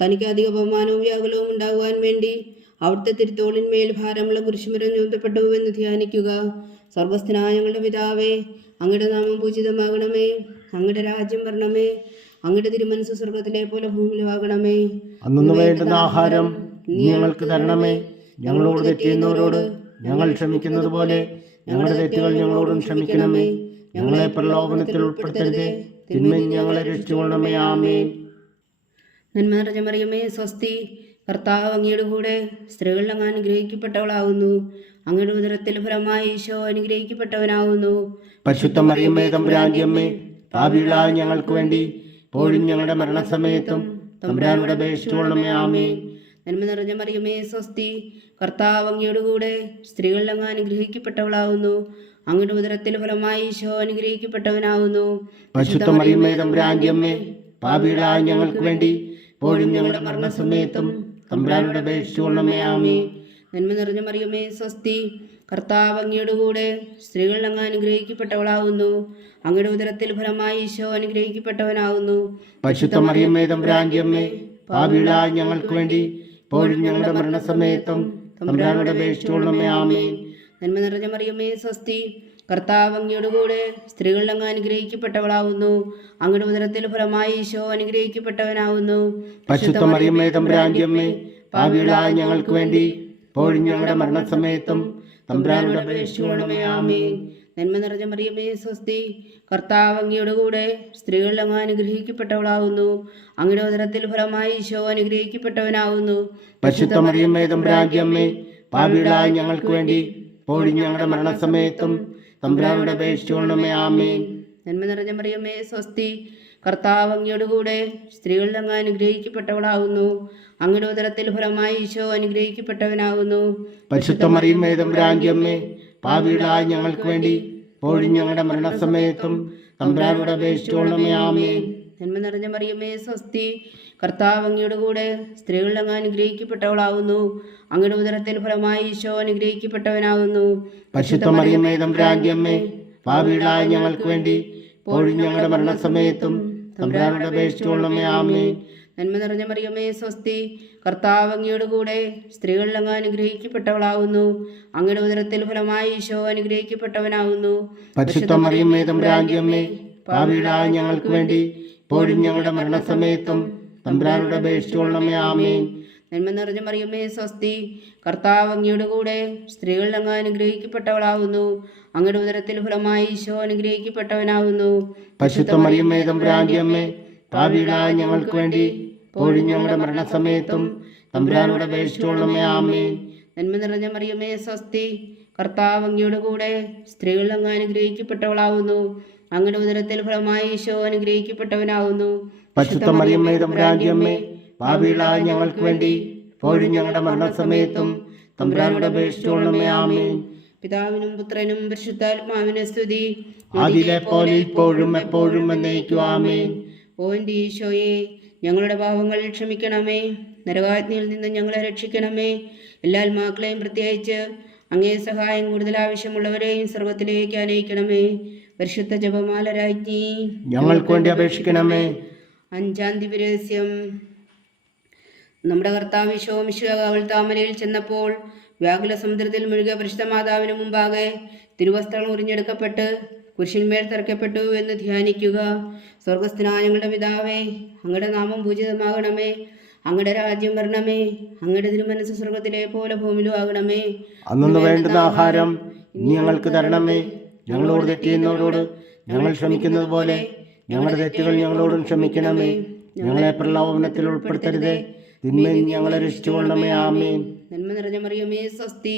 തനിക്ക് അധിക ബഹുമാനവും വ്യാകുലവും ഉണ്ടാകുവാൻ വേണ്ടി അവിടുത്തെ തിരുത്തോളിന്മേൽ ഭാരമുള്ള കുരിശുമരം ചുമത്തപ്പെട്ടു എന്ന് ധ്യാനിക്കുക. സ്വർഗസ്ഥനായ ഞങ്ങളുടെ പിതാവേ, അങ്ങയുടെ നാമം പൂജിതമാകണമേ. അങ്ങയുടെ രാജ്യം വരണമേ. അങ്ങയുടെ തിരുമനസ് സ്വർഗത്തിലെ പോലെ ഭൂമിയിലാകണമേ. അന്നു വേണ്ടുന്ന ആഹാരം ഞങ്ങൾക്ക് തരണമേ. ഞങ്ങളോട് തെറ്റ് ചെയ്യുന്നവരോട് ഞങ്ങൾ ക്ഷമിക്കുന്നത് പോലെ ഞങ്ങളുടെ തെറ്റുകൾ ഞങ്ങളോടും ക്ഷമിക്കണമേ. ഞങ്ങളെ പ്രലോഭനത്തിൽ ഉൾപ്പെടുത്തരുതേ, തിന്മയിൽ ഞങ്ങളെ രക്ഷിച്ചുകൊള്ളണമേ. ആമേൻ. നന്മ നിറഞ്ഞ മറിയമേ സ്വസ്തി, കർത്താവ് അങ്ങയുടെ കൂടെ സ്ത്രീകളിൽ അങ്ങ് അനുഗ്രഹിക്കപ്പെട്ടവളാകുന്നു. അങ്ങയുടെ ഉദരത്തിൽ ഫലമായി ഈശോ അനുഗ്രഹിക്കപ്പെട്ടവനാകുന്നു. പരിശുദ്ധ മറിയമേ തമ്പുരാന്റെ അമ്മേ, പാപികളായ ഞങ്ങൾക്ക് വേണ്ടി ഇപ്പോഴും ഞങ്ങളുടെ മരണസമയത്തും തമ്പുരാനോട് അപേക്ഷിച്ചുകൊള്ളണമേ. ആമേൻ. നന്മ നിറഞ്ഞ മറിയമേ സ്വസ്തി, കർത്താവ് അങ്ങയുടെ കൂടെ സ്ത്രീകളിൽ അങ്ങ് അനുഗ്രഹിക്കപ്പെട്ടവളാകുന്നു. അങ്ങയുടെ ഉദരത്തിൽ ഫലമായി ഈശോ അനുഗ്രഹിക്കപ്പെട്ടവനാകുന്നു. പരിശുദ്ധ മറിയമേ തമ്പുരാന്റെ അമ്മേ, പാപികളായ ഞങ്ങൾക്ക് വേണ്ടി ഇപ്പോഴും ഞങ്ങളുടെ മരണസമയത്തും തമ്പുരാനോട് അപേക്ഷിച്ചുകൊള്ളണമേ. ആമേൻ. നന്മ നിറഞ്ഞ മറിയമേ സ്വസ്തി, കർത്താവ് അങ്ങയുടെ കൂടെ സ്ത്രീകളിൽ അങ്ങ് അനുഗ്രഹിക്കപ്പെട്ടവളാകുന്നു. അങ്ങയുടെ ഉദരത്തിൽ ഫലമായി ഈശോ അനുഗ്രഹിക്കപ്പെട്ടവനാകുന്നു. പരിശുദ്ധ മറിയമേ തമ്പുരാന്റെ അമ്മേ, പാപികളായ ഞങ്ങൾക്ക് വേണ്ടി ഇപ്പോഴും ഞങ്ങളുടെ മരണസമയത്തും തമ്പുരാനോട് അപേക്ഷിച്ചുകൊള്ളണമേ. ആമേൻ. നന്മ നിറഞ്ഞ മറിയമേ സ്വസ്തി, കർത്താവ് അങ്ങയുടെ കൂടെ സ്ത്രീകളിൽ അങ്ങ് അനുഗ്രഹിക്കപ്പെട്ടവളാകുന്നു. അങ്ങയുടെ ഉദരത്തിൽ ഫലമായി ഈശോ അനുഗ്രഹിക്കപ്പെട്ടവനാകുന്നു. പരിശുദ്ധ മറിയമേ തമ്പുരാന്റെ അമ്മേ, പാപികളായ ഞങ്ങൾക്ക് വേണ്ടി ഇപ്പോഴും ഞങ്ങളുടെ മരണസമയത്തും തമ്പുരാനോട് അപേക്ഷിച്ചുകൊള്ളണമേ. ആമേൻ. നന്മ നിറഞ്ഞ മറിയമേ സ്വസ്തി, കർത്താവ് അങ്ങയുടെ കൂടെ സ്ത്രീകളിൽ അങ്ങ് അനുഗ്രഹിക്കപ്പെട്ടവളാകുന്നു. അങ്ങയുടെ ഉദരത്തിൽ ഫലമായി ഈശോ അനുഗ്രഹിക്കപ്പെട്ടവനാകുന്നു. പരിശുദ്ധ മറിയമേ തമ്പുരാന്റെ അമ്മേ, പാപികളായ ഞങ്ങൾക്ക് വേണ്ടി ഇപ്പോഴും ഞങ്ങളുടെ മരണസമയത്തും തമ്പുരാനോട് അപേക്ഷിച്ചുകൊള്ളണമേ. ആമേൻ. നന്മ നിറഞ്ഞ മറിയമേ സ്വസ്തി, കർത്താവ് അങ്ങയുടെ കൂടെ സ്ത്രീകളിൽ അങ്ങ് അനുഗ്രഹിക്കപ്പെട്ടവളാകുന്നു. അങ്ങയുടെ ഉദരത്തിൽ ഫലമായി ഈശോ അനുഗ്രഹിക്കപ്പെട്ടവനാകുന്നു. പരിശുദ്ധ മറിയമേ തമ്പുരാന്റെ അമ്മേ, പാപികളായ ഞങ്ങൾക്ക് വേണ്ടി ഇപ്പോഴും ഞങ്ങളുടെ മരണസമയത്തും തമ്പുരാനോട് അപേക്ഷിച്ചുകൊള്ളണമേ. ആമേൻ. നന്മ നിറഞ്ഞ മറിയമേ സ്വസ്തി, കർത്താവ് അങ്ങയുടെ കൂടെ സ്ത്രീകളിൽ അങ്ങ് അനുഗ്രഹിക്കപ്പെട്ടവളാകുന്നു. അങ്ങയുടെ ഉദരത്തിൽ ഫലമായി ഈശോ അനുഗ്രഹിക്കപ്പെട്ടവനാകുന്നു. പരിശുദ്ധ മറിയമേ തമ്പുരാന്റെ അമ്മേ, പാപികളായ ഞങ്ങൾക്ക് വേണ്ടി ഇപ്പോഴും ഞങ്ങളുടെ മരണസമയത്തും തമ്പുരാനോട് അപേക്ഷിച്ചുകൊള്ളണമേ. ആമേൻ. നന്മ നിറഞ്ഞ മറിയമേ സ്വസ്തി, കർത്താവ് അങ്ങയുടെ കൂടെ സ്ത്രീകളിൽ അങ്ങ് അനുഗ്രഹിക്കപ്പെട്ടവളാകുന്നു. അങ്ങയുടെ ഉദരത്തിൽ ഫലമായി ഈശോ അനുഗ്രഹിക്കപ്പെട്ടവനാകുന്നു. പരിശുദ്ധ മറിയമേ തമ്പുരാന്റെ അമ്മേ, പാപികളായ ഞങ്ങൾക്ക് വേണ്ടി ഇപ്പോഴും ഞങ്ങളുടെ മരണസമയത്തും തമ്പുരാനോട് അപേക്ഷിച്ചുകൊള്ളണമേ. ആമേൻ. നന്മ നിറഞ്ഞ മറിയമേ സ്വസ്തി, കർത്താവ് അങ്ങയുടെ കൂടെ സ്ത്രീകളിൽ അങ്ങ് അനുഗ്രഹിക്കപ്പെട്ടവളാകുന്നു. അങ്ങയുടെ ഉദരത്തിൽ ഫലമായി ഈശോ അനുഗ്രഹിക്കപ്പെട്ടവനാകുന്നു. പരിശുദ്ധ മറിയമേ തമ്പുരാന്റെ അമ്മേ, പാപികളായ ഞങ്ങൾക്ക് വേണ്ടി ഇപ്പോഴും ഞങ്ങളുടെ മരണസമയത്തും തമ്പുരാനോട് അപേക്ഷിച്ചുകൊള്ളണമേ. ആമേൻ. നന്മ നിറഞ്ഞ മറിയമേ സ്വസ്തി, കർത്താവ് അങ്ങയുടെ കൂടെ സ്ത്രീകളിൽ അങ്ങ് അനുഗ്രഹിക്കപ്പെട്ടവളാകുന്നു. അങ്ങയുടെ ഉദരത്തിൽ ഫലമായി ഈശോ അനുഗ്രഹിക്കപ്പെട്ടവനാകുന്നു. പരിശുദ്ധ മറിയമേ തമ്പുരാന്റെ അമ്മേ, പാപികളായ ഞങ്ങൾക്ക് വേണ്ടി ഇപ്പോഴും ഞങ്ങളുടെ മരണസമയത്തും തമ്പുരാനോട് അപേക്ഷിച്ചുകൊള്ളണമേ. ആമേൻ. പിതാവിനും പുത്രനും പരിശുദ്ധാത്മാവിനും സ്തുതി, ആദിയിലെ പോലെ ഇപ്പോഴും എപ്പോഴും എന്നേക്കും. ആമേൻ. ഓ എൻ്റെ ഈശോയെ, ഞങ്ങളുടെ പാപങ്ങൾ ക്ഷമിക്കണമേ. നരകാഗ്നിയിൽ നിന്ന് ഞങ്ങളെ രക്ഷിക്കണമേ. എല്ലാ ആത്മാക്കളെയും പ്രത്യേകിച്ച് അങ്ങേ സഹായം കൂടുതൽ ആവശ്യമുള്ളവരെയും സ്വർഗത്തിലേക്ക് അനയിക്കണമേ. പരിശുദ്ധ ജപമാല രാജ്ഞി, ഞങ്ങൾക്ക് വേണ്ടി അപേക്ഷിക്കണമേ. അഞ്ചാം ദിവ്യരഹസ്യം. നമ്മുടെ കർത്താവ് ഈശോ മിശിഹാ താമരയിൽ ചെന്നപ്പോൾ വ്യാകുല സമുദ്രത്തിൽ മുഴുകിയ പരിശുദ്ധ മാതാവിന് മുമ്പാകെ തിരുവസ്ത്രങ്ങൾ ഉറിഞ്ഞെടുക്കപ്പെട്ട് കുരിശിന്മേൽ തറയ്ക്കപ്പെട്ടു എന്ന് ധ്യാനിക്കുക. സ്വർഗസ്ഥനായ ഞങ്ങളുടെ പിതാവേ, അങ്ങയുടെ നാമം പൂജിതമാകണമേ. അങ്ങയുടെ രാജ്യം വരണമേ. അങ്ങയുടെ തിരുമനസ്സ് സ്വർഗത്തിലെ പോലെ ഭൂമിയിലും ആകണമേ. അന്നു വേണ്ടുന്ന ആഹാരം ഇനി ഞങ്ങൾക്ക് തരണമേ. ഞങ്ങളോട് തെറ്റിയുന്നവരോട് ഞങ്ങൾ ക്ഷമിക്കുന്നത് പോലെ ഞങ്ങളുടെ തെറ്റുകൾ ഞങ്ങളോടും ക്ഷമിക്കണമേ. ഞങ്ങളെ പ്രലോഭനത്തിൽ ഉൾപ്പെടുത്തരുതേ, തിന്മയിൽ ഞങ്ങളെ രക്ഷിച്ചുകൊള്ളണമേ. ആമേൻ. നന്മ നിറഞ്ഞ മറിയമേ സ്വസ്തി,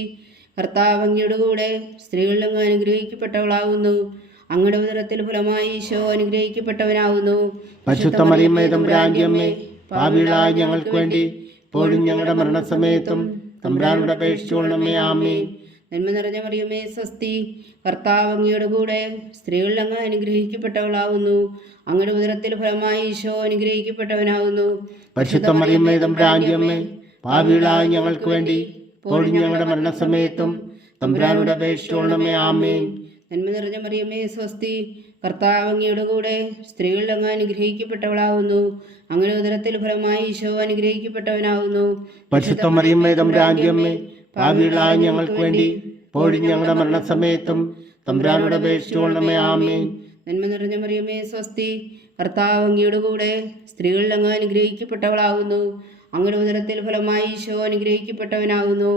കർത്താവ് അങ്ങയുടെ കൂടെ സ്ത്രീകളിൽ അങ്ങ് അനുഗ്രഹിക്കപ്പെട്ടവളാകുന്നു. അങ്ങയുടെ ഉദരത്തിൽ ഫലമായി ഈശോ അനുഗ്രഹിക്കപ്പെട്ടവനാകുന്നു. പരിശുദ്ധ മറിയമേ തമ്പുരാന്റെ അമ്മേ, പാപികളായ ഞങ്ങൾക്ക് വേണ്ടി ഇപ്പോഴും ഞങ്ങളുടെ മരണസമയത്തും തമ്പുരാനോട് അപേക്ഷിച്ചുകൊള്ളണമേ. ആമേൻ. നന്മ നിറഞ്ഞ മറിയമേ സ്വസ്തി, കർത്താവ് അങ്ങയുടെ കൂടെ സ്ത്രീകളിൽ അങ്ങ് അനുഗ്രഹിക്കപ്പെട്ടവളാകുന്നു. അങ്ങയുടെ ഉദരത്തിൽ ഫലമായി ഈശോ അനുഗ്രഹിക്കപ്പെട്ടവനാകുന്നു. പരിശുദ്ധ മറിയമേ തമ്പുരാന്റെ അമ്മേ, പാപികളായ ഞങ്ങൾക്ക് വേണ്ടി ഇപ്പോഴും ഞങ്ങളുടെ മരണസമയത്തും തമ്പുരാനോട് അപേക്ഷിച്ചുകൊള്ളണമേ. ആമേൻ. നന്മ നിറഞ്ഞ മറിയമേ സ്വസ്തി, കർത്താവ് അങ്ങയുടെ കൂടെ സ്ത്രീകളിൽ അങ്ങ് അനുഗ്രഹിക്കപ്പെട്ടവളാകുന്നു. അങ്ങയുടെ ഉദരത്തിൽ ഫലമായി ഈശോ അനുഗ്രഹിക്കപ്പെട്ടവനാകുന്നു. പരിശുദ്ധ മറിയമേ തമ്പുരാന്റെ അമ്മേ, പാപികളായ ഞങ്ങൾക്ക് വേണ്ടി ഇപ്പോഴും ഞങ്ങളുടെ മരണസമയത്തും തമ്പുരാനോട് അപേക്ഷിച്ചുകൊള്ളണമേ. ആമേൻ. നന്മ നിറഞ്ഞ മറിയമേ സ്വസ്തി, കർത്താവ് അങ്ങയുടെ കൂടെ സ്ത്രീകളിൽ അങ്ങ് അനുഗ്രഹിക്കപ്പെട്ടവളാകുന്നു. അങ്ങയുടെ ഉദരത്തിൽ ഫലമായി ഈശോ അനുഗ്രഹിക്കപ്പെട്ടവനാകുന്നു.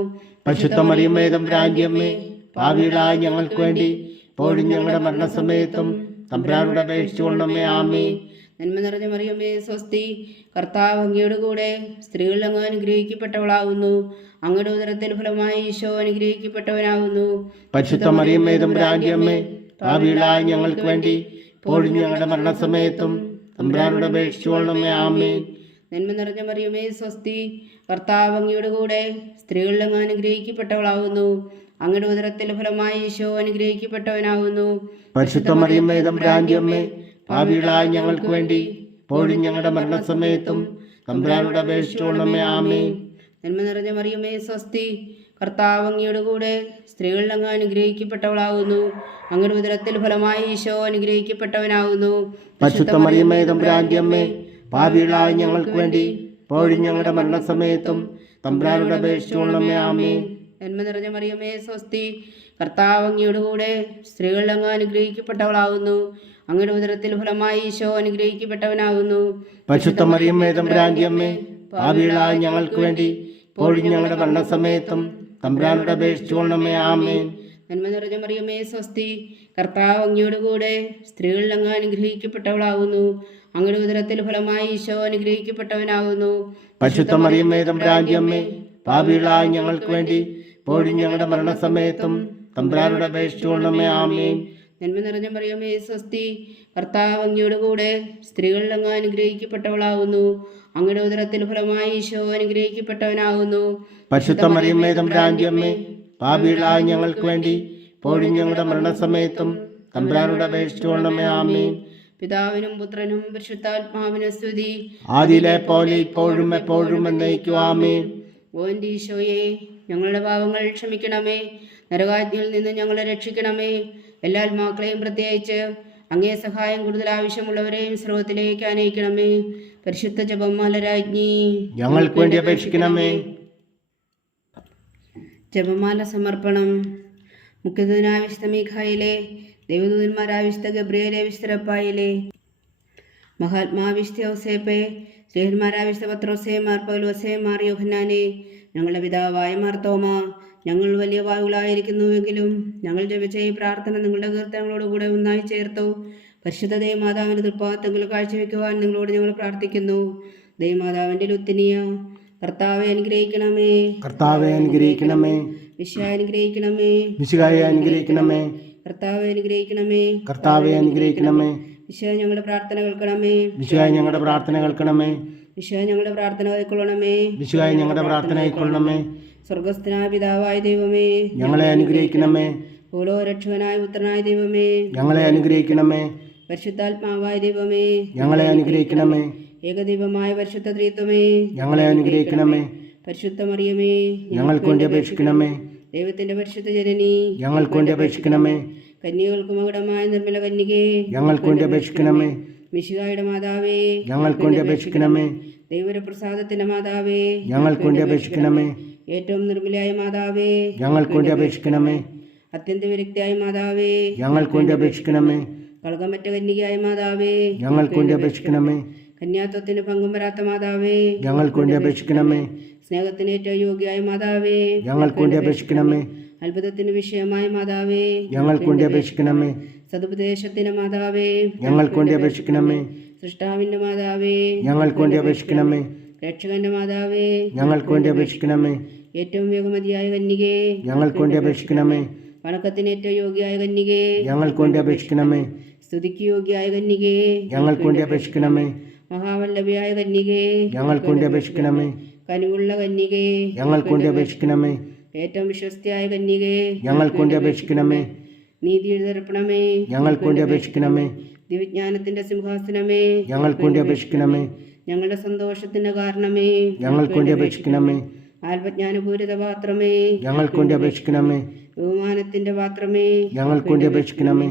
പരിശുദ്ധ മറിയമേ തമ്പുരാന്റെ അമ്മേ, പാപികളായ ഞങ്ങൾക്ക് വേണ്ടി ഇപ്പോഴും ഞങ്ങളുടെ മരണസമയത്തും തമ്പുരാനോട് അപേക്ഷിച്ചുകൊള്ളണമേ. ആമേൻ. നന്മ നിറഞ്ഞ മറിയമേ സ്വസ്തി, കർത്താവ് അങ്ങയുടെ കൂടെ സ്ത്രീകൾ അങ്ങ് അനുഗ്രഹിക്കപ്പെട്ടവളാകുന്നു. അങ്ങയുടെ ഉദരത്തിൻ ഫലമായി ഈശോ അനുഗ്രഹിക്കപ്പെട്ടവനാകുന്നു. പരിശുദ്ധ മറിയമ്മേ തമ്പുരാന്റെ അമ്മേ, പാപികളായ ഞങ്ങൾക്ക് വേണ്ടി ഇപ്പോഴും ഞങ്ങളുടെ മരണസമയത്തും തമ്പുരാനോട് അപേക്ഷിച്ചുകൊള്ളണമേ. ആമേൻ. നന്മ നിറഞ്ഞ മറിയമേ സ്വസ്തി, കർത്താവ് അങ്ങയുടെ കൂടെ സ്ത്രീകളിൽ അങ്ങ് അനുഗ്രഹിക്കപ്പെട്ടവളാകുന്നു. അങ്ങയുടെ ഉദരത്തിൻ്റെ ഫലമായി ഈശോ അനുഗ്രഹിക്കപ്പെട്ടവനാകുന്നു. പരിശുദ്ധ മറിയമ്മേ തമ്പുരാന്റെ അമ്മേ, പാപികളായ ഞങ്ങൾക്ക് വേണ്ടി ഇപ്പോഴും ഞങ്ങളുടെ മരണസമയത്തും തമ്പുരാനോട് അപേക്ഷിച്ചുകൊള്ളണമേ. ആമേൻ. നന്മ നിറഞ്ഞ മറിയമേ സ്വസ്തി, കർത്താവ് അങ്ങയുടെ കൂടെ സ്ത്രീകളിൽ അങ്ങ് അനുഗ്രഹിക്കപ്പെട്ടവളാകുന്നു. അങ്ങയുടെ ഉദരത്തിൽ ഫലമായി ഈശോ അനുഗ്രഹിക്കപ്പെട്ടവനാകുന്നു. പരിശുദ്ധ മറിയമ്മേ തമ്പുരാന്റെ അമ്മേ, പാപികളായ ഞങ്ങൾക്ക് വേണ്ടി ഇപ്പോഴും ഞങ്ങളുടെ മരണസമയത്തും തമ്പുരാനോട് അപേക്ഷിച്ചുകൊള്ളണമേ. ആമേൻ. നന്മ നിറഞ്ഞ മറിയമേ സ്വസ്തി, കർത്താവ് അങ്ങയുടെ കൂടെ സ്ത്രീകളിൽ അങ്ങ് അനുഗ്രഹിക്കപ്പെട്ടവളാകുന്നു. അങ്ങയുടെ ഉദരത്തിൽ ഫലമായി ഈശോ അനുഗ്രഹിക്കപ്പെട്ടവനാകുന്നു. പരിശുദ്ധ മറിയമ്മേ തമ്പുരാന്റെ അമ്മേ, പാപികളായ ഞങ്ങൾക്ക് വേണ്ടി ഇപ്പോഴും ഞങ്ങളുടെ മരണസമയത്തും തമ്പുരാനോട് അപേക്ഷിച്ചുകൊള്ളണമേ. ആമേൻ. നന്മ നിറഞ്ഞ മറിയമേ സ്വസ്തി, കർത്താവ് അങ്ങയുടെ കൂടെ സ്ത്രീകളിൽ അങ്ങ് അനുഗ്രഹിക്കപ്പെട്ടവളാകുന്നു. അങ്ങയുടെ ഉദരത്തിൽ ഫലമായി ഈശോ അനുഗ്രഹിക്കപ്പെട്ടവനാകുന്നു. പരിശുദ്ധ മറിയമ്മേ തമ്പുരാന്റെ അമ്മേ, പാപികളായ ഞങ്ങൾക്ക് വേണ്ടി ഇപ്പോഴും ഞങ്ങളുടെ മരണസമയത്തും തമ്പുരാനോട് അപേക്ഷിച്ചുകൊള്ളണമേ. ആമേൻ. നന്മ നിറഞ്ഞ മറിയമേ സ്വസ്തി, കർത്താവ് അങ്ങയുടെ കൂടെ സ്ത്രീകളിൽ അങ്ങ് അനുഗ്രഹിക്കപ്പെട്ടവളാകുന്നു. അങ്ങയുടെ ഉദരത്തിൽ ഫലമായി ഈശോ അനുഗ്രഹിക്കപ്പെട്ടവനാകുന്നു. പരിശുദ്ധ മറിയമ്മേ തമ്പുരാന്റെ അമ്മേ, പാപികളായ ഞങ്ങൾക്ക് വേണ്ടി ഇപ്പോഴും ഞങ്ങളുടെ മരണസമയത്തും തമ്പുരാനോട് അപേക്ഷിച്ചുകൊള്ളണമേ. ആമേൻ. പിതാവിനും പുത്രനും പരിശുദ്ധാത്മാവിനും സ്തുതി, ആദിയിലെ പോലെ ഇപ്പോഴും എപ്പോഴും എന്നേക്കും. ആമേൻ. ഓ എൻ്റെ ഈശോയെ, ഞങ്ങളുടെ പാപങ്ങൾ ക്ഷമിക്കണമേ. നരകാജ്ഞയിൽ നിന്ന് ഞങ്ങളെ രക്ഷിക്കണമേ. എല്ലാ ആത്മാക്കളെയും പ്രത്യേകിച്ച് അങ്ങേ സഹായം കൂടുതൽ ആവശ്യമുള്ളവരെയും സ്രോതത്തിലേക്ക് അനയിക്കണമേ. പരിശുദ്ധ ജപമാല രാജ്ഞി, ഞങ്ങൾക്ക് വേണ്ടി അപേക്ഷിക്കണമേ. ജപമാല സമർപ്പണം. മുഖ്യദൂതനായ വിശുദ്ധ മീഖായിലെ, ദൈവദൂതന്മാരായ വിശുദ്ധ ഗബ്രിയേലെ, വിശുദ്ധ റഫായേലെ, മഹാത്മാ വിശുദ്ധ ഔസേപ്പെ, ശ്രീഹന്മാരായ വിശുദ്ധ പത്രോസേ, മാർ പൗലോസേ, മാർ യോഹന്നാനെ, ഞങ്ങളുടെ പിതാവായ മാർത്തോമ, ഞങ്ങൾ വലിയ വായുകളായിരിക്കുന്നുവെങ്കിലും ഞങ്ങൾ ജപിച്ച ഈ പ്രാർത്ഥന നിങ്ങളുടെ കീർത്തനങ്ങളോടുകൂടെ ഒന്നായി ചേർത്തു. പരിശുദ്ധ ദേവമാതാവിൻ്റെ തൃപ്പാദങ്ങൾ കാഴ്ചവെക്കുവാൻ നിങ്ങളോട് ഞങ്ങൾ പ്രാർത്ഥിക്കുന്നു. ദേവമാതാവിൻ്റെ ലുത്തിനിയ, കർത്താവെ അനുഗ്രഹിക്കണമേ. കർത്താവെ അനുഗ്രഹിക്കണമേ. വിശുവായ അനുഗ്രഹിക്കണമേ. വിശുവായെ അനുഗ്രഹിക്കണമേ. കർത്താവെ അനുഗ്രഹിക്കണമേ. കർത്താവെ അനുഗ്രഹിക്കണമേ. വിശുവായ ഞങ്ങളുടെ പ്രാർത്ഥന കേൾക്കണമേ. വിശുവായ ഞങ്ങളുടെ പ്രാർത്ഥന കേൾക്കണമേ. വിശുവായ ഞങ്ങളുടെ പ്രാർത്ഥന കൈക്കൊള്ളണമേ. വിശുവായ ഞങ്ങളുടെ പ്രാർത്ഥന കൈക്കൊള്ളണമേ. സ്വർഗസ്ഥനായ പിതാവായ ദൈവമേ, ഞങ്ങളെ അനുഗ്രഹിക്കണമേ. ഭൂലോകരക്ഷകനായ പുത്രനായ ദൈവമേ, ഞങ്ങളെ അനുഗ്രഹിക്കണമേ. പരിശുദ്ധാത്മാവായ ദൈവമേ, ഞങ്ങളെ അനുഗ്രഹിക്കണമേ. ഏകദൈവമായ പരിശുദ്ധ ത്രിത്വമേ, ഞങ്ങളെ അനുഗ്രഹിക്കണമേ. പരിശുദ്ധ മറിയമേ, ഞങ്ങൾക്ക് വേണ്ടി അപേക്ഷിക്കണമേ. ദൈവത്തിന്റെ പരിശുദ്ധ ജനനി, ഞങ്ങൾക്ക് വേണ്ടി അപേക്ഷിക്കണമേ. കന്യകൾക്ക് മകുടമായ നിർമ്മല കന്യകേ, ഞങ്ങൾക്ക് വേണ്ടി അപേക്ഷിക്കണമേ. മിശിഹായുടെ മാതാവേ, ഞങ്ങൾക്ക് വേണ്ടി അപേക്ഷിക്കണമേ. ദൈവപ്രസാദത്തിന്റെ മാതാവേ, ഞങ്ങൾക്ക് വേണ്ടി അപേക്ഷിക്കണമേ. ഏറ്റവും നിർമ്മലയായ മാതാവേ, ഞങ്ങൾക്ക് വേണ്ടി അപേക്ഷിക്കണമേ. അത്യന്ത വിരക്തിയായ മാതാവേ, ഞങ്ങൾക്ക് വേണ്ടി അപേക്ഷിക്കണമേ. കളകമറ്റ കന്യകയായ മാതാവേ, ഞങ്ങൾക്ക് വേണ്ടി അപേക്ഷിക്കണമേ. കന്യാത്വത്തിന് പങ്കും വരാത്ത മാതാവേ, ഞങ്ങൾക്ക് വേണ്ടി അപേക്ഷിക്കണമേ. സ്നേഹത്തിന് ഏറ്റവും യോഗ്യയായ മാതാവേ, ഞങ്ങൾക്ക് വേണ്ടി അപേക്ഷിക്കണമേ. അത്ഭുതത്തിന് വിഷയമായ മാതാവേ, ഞങ്ങൾക്ക് വേണ്ടി അപേക്ഷിക്കണമേ. സതുപദേശത്തിന് മാതാവേ, ഞങ്ങൾക്ക് വേണ്ടി അപേക്ഷിക്കണമേ. സൃഷ്ടാവിന്റെ മാതാവേ, ഞങ്ങൾക്ക് വേണ്ടി അപേക്ഷിക്കണമേ. രക്ഷകന്റെ മാതാവേ, ഞങ്ങൾക്ക് വേണ്ടി അപേക്ഷിക്കണമേ. ഏറ്റവും വേഗമതിയായ കന്യകേ, ഞങ്ങൾക്ക് വേണ്ടി അപേക്ഷിക്കണമേ. വണക്കത്തിന് ഏറ്റവും യോഗ്യയായ കന്യകേ, ഞങ്ങൾക്ക് വേണ്ടി അപേക്ഷിക്കണമേ. സ്തുതിക്ക് യോഗ്യയായ കന്യകേ, ഞങ്ങൾക്ക് വേണ്ടി അപേക്ഷിക്കണമേ. മഹാവല്ലഭയായ കന്യകേ, ഞങ്ങൾക്ക് വേണ്ടി അപേക്ഷിക്കണമേ. കനിവുള്ള കന്യകേ, ഞങ്ങൾക്ക് വേണ്ടി അപേക്ഷിക്കണമേ. ഏറ്റവും വിശ്വസ്തയായ കന്യകേ, ഞങ്ങൾക്ക് വേണ്ടി അപേക്ഷിക്കണമേ. നീതി എഴുതർപ്പണമേ, ഞങ്ങൾക്ക് വേണ്ടി അപേക്ഷിക്കണമേ. ദിവ്യജ്ഞാനത്തിന്റെ സിംഹാസനമേ, ഞങ്ങൾക്ക് വേണ്ടി അപേക്ഷിക്കണമേ. ഞങ്ങളുടെ സന്തോഷത്തിന്റെ കാരണമേ, ഞങ്ങൾക്ക് വേണ്ടി അപേക്ഷിക്കണമേ. ആത്മജ്ഞാനപൂരിത പാത്രമേ, ഞങ്ങൾക്ക് വേണ്ടി അപേക്ഷിക്കണമേ. ബഹുമാനത്തിന്റെ പാത്രമേ, ഞങ്ങൾക്ക് വേണ്ടി അപേക്ഷിക്കണമേ.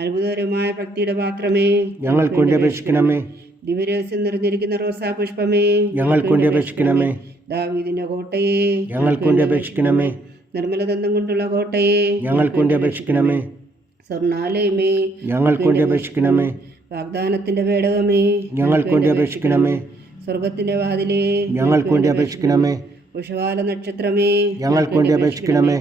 അത്ഭുതകരമായ ഭക്തിയുടെ പാത്രമേ, ഞങ്ങൾക്ക് വേണ്ടി അപേക്ഷിക്കണമേ. ദിവ്യരഹസ്യം നിറഞ്ഞിരിക്കുന്ന റോസാ പുഷ്പമേ, ഞങ്ങൾക്ക് വേണ്ടി അപേക്ഷിക്കണമേ. ദാവീദിന്റെ കോട്ടയെ, ഞങ്ങൾക്ക് വേണ്ടി അപേക്ഷിക്കണമേ. നിർമ്മലദന്തം കൊണ്ടുള്ള കോട്ടയെ, ഞങ്ങൾക്ക് വേണ്ടി അപേക്ഷിക്കണമേ. സ്വർണാലയമേ, ഞങ്ങൾക്ക് വേണ്ടി അപേക്ഷിക്കണമേ. വാഗ്ദാനത്തിന്റെ പേടകമേ, ഞങ്ങൾക്ക് വേണ്ടി അപേക്ഷിക്കണമേ. സ്വർഗത്തിന്റെ വാതിലേ, ഞങ്ങൾക്ക് വേണ്ടി അപേക്ഷിക്കണമേ. ഉഷകാല നക്ഷത്രമേ, ഞങ്ങൾക്ക് വേണ്ടി അപേക്ഷിക്കണമേ.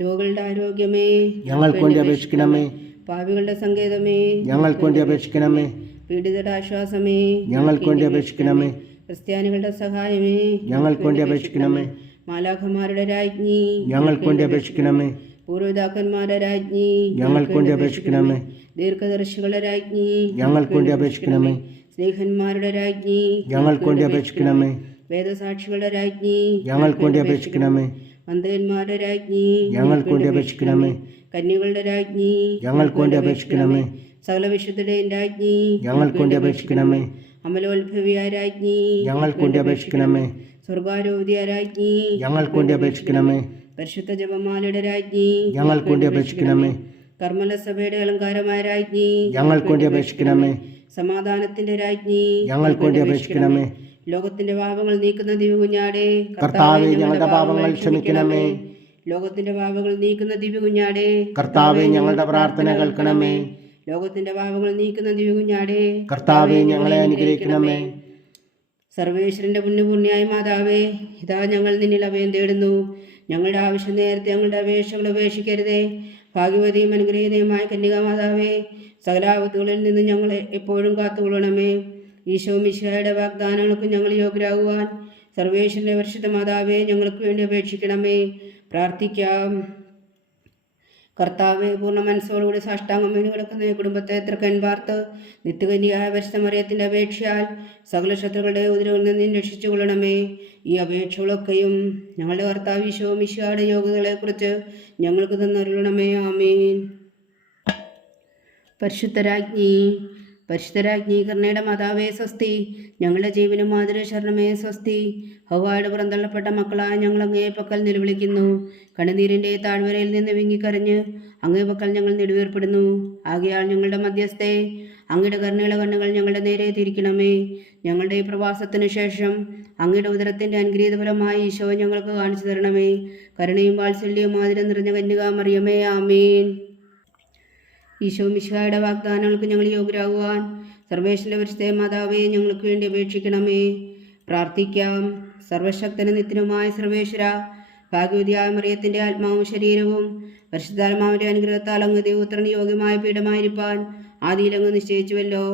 രോഗികളുടെ ആരോഗ്യമേ, ഞങ്ങൾക്ക് വേണ്ടി അപേക്ഷിക്കണമേ. പാപികളുടെ സങ്കേതമേ, ഞങ്ങൾക്ക് വേണ്ടി അപേക്ഷിക്കണമേ. പീഡിതരുടെ ആശ്വാസമേ, ഞങ്ങൾക്ക് വേണ്ടി അപേക്ഷിക്കണമേ. ക്രിസ്ത്യാനികളുടെ സഹായമേ, ഞങ്ങൾക്ക് വേണ്ടി അപേക്ഷിക്കണമേ. മാലാഖമാരുടെ രാജ്ഞി, ഞങ്ങൾക്ക് വേണ്ടി അപേക്ഷിക്കണമേ. പൂർവ്വപിതാക്കന്മാരുടെ രാജ്ഞി, ഞങ്ങൾക്ക് വേണ്ടി അപേക്ഷിക്കണമേ. ദീർഘദർശികളുടെ രാജ്ഞി, ഞങ്ങൾക്ക് വേണ്ടി അപേക്ഷിക്കണമേ. സ്നേഹന്മാരുടെ രാജ്ഞി, ഞങ്ങൾക്ക് വേണ്ടി അപേക്ഷിക്കണമേ. വേദസാക്ഷികളുടെ രാജ്ഞി, ഞങ്ങൾക്ക് വേണ്ടി അപേക്ഷിക്കണമേ. വന്ധ്യന്മാരുടെ രാജ്ഞി, ഞങ്ങൾക്ക് വേണ്ടി അപേക്ഷിക്കണമേ. കന്യകളുടെ രാജ്ഞി, ഞങ്ങൾക്ക് വേണ്ടി അപേക്ഷിക്കണമേ. സകല വിശുദ്ധരുടെയും രാജ്ഞി, ഞങ്ങൾക്ക് വേണ്ടി അപേക്ഷിക്കണമേ. അമലോത്ഭവിയായ രാജ്ഞി, ഞങ്ങൾക്ക് വേണ്ടി അപേക്ഷിക്കണമേ. സ്വർഗാരോപിയായ രാജ്ഞി, ഞങ്ങൾക്ക് വേണ്ടി അപേക്ഷിക്കണമേ. പരിശുദ്ധ ജപമാലയുടെ രാജ്ഞി, ഞങ്ങൾക്ക് വേണ്ടി അപേക്ഷിക്കണമേ. കർമ്മല സഭയുടെ അലങ്കാരമായ രാജ്ഞി, ഞങ്ങൾക്ക് വേണ്ടി അപേക്ഷിക്കണമേ. സമാധാനത്തിന്റെ രാജ്ഞി, ഞങ്ങൾക്ക് വേണ്ടി അപേക്ഷിക്കണമേ. ലോകത്തിന്റെ പാപങ്ങൾ നീക്കുന്ന ദിവ്യകുഞ്ഞാടേ, കർത്താവേ, ഞങ്ങളുടെ പാപങ്ങൾ ക്ഷമിക്കണമേ. ലോകത്തിന്റെ പാപങ്ങൾ നീക്കുന്ന ദിവ്യകുഞ്ഞാടേ, കർത്താവേ, ഞങ്ങളുടെ പ്രാർത്ഥന കേൾക്കണമേ. ലോകത്തിന്റെ പാപങ്ങൾ നീക്കുന്ന ദിവ്യകുഞ്ഞാടേ, കർത്താവേ, ഞങ്ങളെ അനുഗ്രഹിക്കണമേ. സർവേശ്വരന്റെ പുണ്യപൂർണ്യായ മാതാവേ, ഇതാ ഞങ്ങൾ നിന്നിൽ അഭയം തേടുന്നു. ഞങ്ങളുടെ ആവശ്യം നേരത്തെ ഞങ്ങളുടെ അപേക്ഷകൾ ഉപേക്ഷിക്കരുതേ. ഭാഗ്യവതിയും അനുഗ്രഹീതയുമായ കന്യകാമാതാവേ, സകലാപത്തുകളിൽ നിന്ന് ഞങ്ങളെ എപ്പോഴും കാത്തുകൊള്ളണമേ. ഈശോ മിശിഹായുടെ വാഗ്ദാനങ്ങൾക്ക് ഞങ്ങൾ യോഗ്യരാകുവാൻ സർവേശ്വരന്റെ പരിശുദ്ധ മാതാവേ, ഞങ്ങൾക്ക് വേണ്ടി അപേക്ഷിക്കണമേ. പ്രാർത്ഥിക്കാം. കർത്താവെ, പൂർണ്ണ മനസ്സോടുകൂടി സാഷ്ടാംഗം വീണ് കിടക്കുന്ന ഈ കുടുംബത്തെ തൃക്കൻ പാർത്ത് നിത്യകന്യയായ പരിശുദ്ധ മറിയത്തിൻ്റെ അപേക്ഷയാൽ സകല ശത്രുക്കളുടെ ഉദരവിൽ നിന്ന് രക്ഷിച്ചു കൊള്ളണമേ. ഈ അപേക്ഷകളൊക്കെയും ഞങ്ങളുടെ കർത്താവ് ഈശോ മിശിഹായുടെ യോഗ്യതകളെക്കുറിച്ച് ഞങ്ങൾക്ക് തന്നരുളണമേ. ആമേൻ. പരിശുദ്ധരാജ്ഞി, പരിശുദ്ധരാജ്ഞി കരുണയുടെ മാതാവേ സ്വസ്തി. ഞങ്ങളുടെ ജീവനും മാതൃ ശരണമേ സ്വസ്തി. ഹവ്വായുടെ പുറന്തള്ളപ്പെട്ട മക്കളായ ഞങ്ങൾ അങ്ങേ പക്കൽ നിലവിളിക്കുന്നു. കണ്ണുനീരിൻ്റെ താഴ്വരയിൽ നിന്ന് വിങ്ങിക്കരഞ്ഞ് അങ്ങേ പക്കൽ ഞങ്ങൾ നെടുവേർപ്പെടുന്നു. ആകയാൽ ഞങ്ങളുടെ മധ്യസ്ഥേ, അങ്ങയുടെ കരുണയുടെ കണ്ണുകൾ ഞങ്ങളുടെ നേരെ തിരിക്കണമേ. ഞങ്ങളുടെ ഈ പ്രവാസത്തിനു ശേഷം അങ്ങയുടെ ഉദരത്തിൻ്റെ അനുഗ്രഹീതഫലമായ ഈശോ ഞങ്ങൾക്ക് കാണിച്ചു തരണമേ. കരുണയും വാത്സല്യവും ആതിരം നിറഞ്ഞ കന്യകാമറിയമേ. ആമേൻ. ഈശോ മിശിഹായുടെ വാഗ്ദാനങ്ങൾക്ക് ഞങ്ങൾ യോഗ്യരാകുവാൻ സർവേശ്വരന്റെ പരിശുദ്ധ മാതാവേ, ഞങ്ങൾക്ക് വേണ്ടി അപേക്ഷിക്കണമേ. പ്രാർത്ഥിക്കാം. സർവശക്തനും നിത്യനുമായ സർവേശ്വര, ഭാഗ്യവതിയായ മറിയത്തിൻ്റെ ആത്മാവും ശരീരവും പരിശുദ്ധാത്മാവിൻ്റെ അനുഗ്രഹത്താൽ അങ്ങ് ദൈവപുത്രന് യോഗ്യമായ പീഠമായിരിക്കാൻ ആദിയിലങ്ങ് നിശ്ചയിച്ചുവല്ലോ.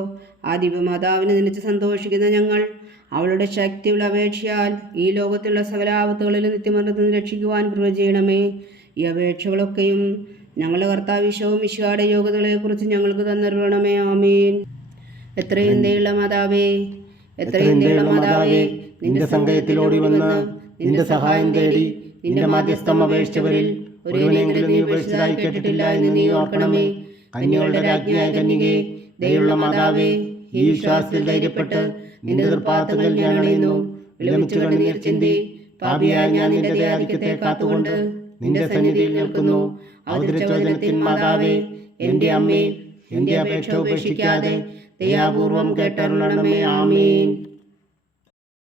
ആ ദിവ്യമാതാവിനെ നനച്ച് സന്തോഷിക്കുന്ന ഞങ്ങൾ അവളുടെ ശക്തിയുള്ള അപേക്ഷയാൽ ഈ ലോകത്തുള്ള സകല ആപത്തുകളിലും നിത്യമരണത്തിൽ നിന്ന് രക്ഷിക്കുവാൻ കൃപ ചെയ്യണമേ. ഈ അപേക്ഷകളൊക്കെയും ഞങ്ങളുടെ കർത്താവ് ഈശോ മിശിഹായുടെ യോഗ്യതകളെക്കുറിച്ച് ഞങ്ങൾക്ക് തന്നരുളണമേ. ആമേൻ. എത്രയും ദയുള്ള മാതാവേ, എത്രയും ദയുള്ള മാതാവേ, നിന്റെ സങ്കേതത്തിലോടി വന്ന് നിന്റെ സഹായം തേടി നിന്റെ മധ്യസ്ഥം അപേക്ഷിച്ചവരിൽ ഒരുവനെങ്കിലും നീ ഉപേക്ഷിച്ചതായി കേട്ടിട്ടില്ല എന്ന് നീ ഓർക്കണമേ. കന്യകളുടെ രാജ്ഞിയായ കന്യകേ, ദയുള്ള മാതാവേ, ഈ വിശ്വാസത്തിൽ ധൈര്യപ്പെട്ട് നിന്റെ തൃപ്പാദത്തിൽ ഞാൻ അണയുന്നു. വിലമിച്ചു കണ്ണുനീർ ചിന്തി പാപിയായ ഞാൻ നിന്റെ ദയാധിക്യത്തെ കാത്തുകൊണ്ട് നിന്റെ സന്നിധിയിൽ നിൽക്കുന്നു. അവതരിച്ചോദനത്തിൻ മാതാവേ, എൻ്റെ അമ്മേ, എൻ്റെ അപേക്ഷ ഉപേക്ഷിക്കാതെ ദയാപൂർവം കേട്ടരുളണമേ. ആമേൻ.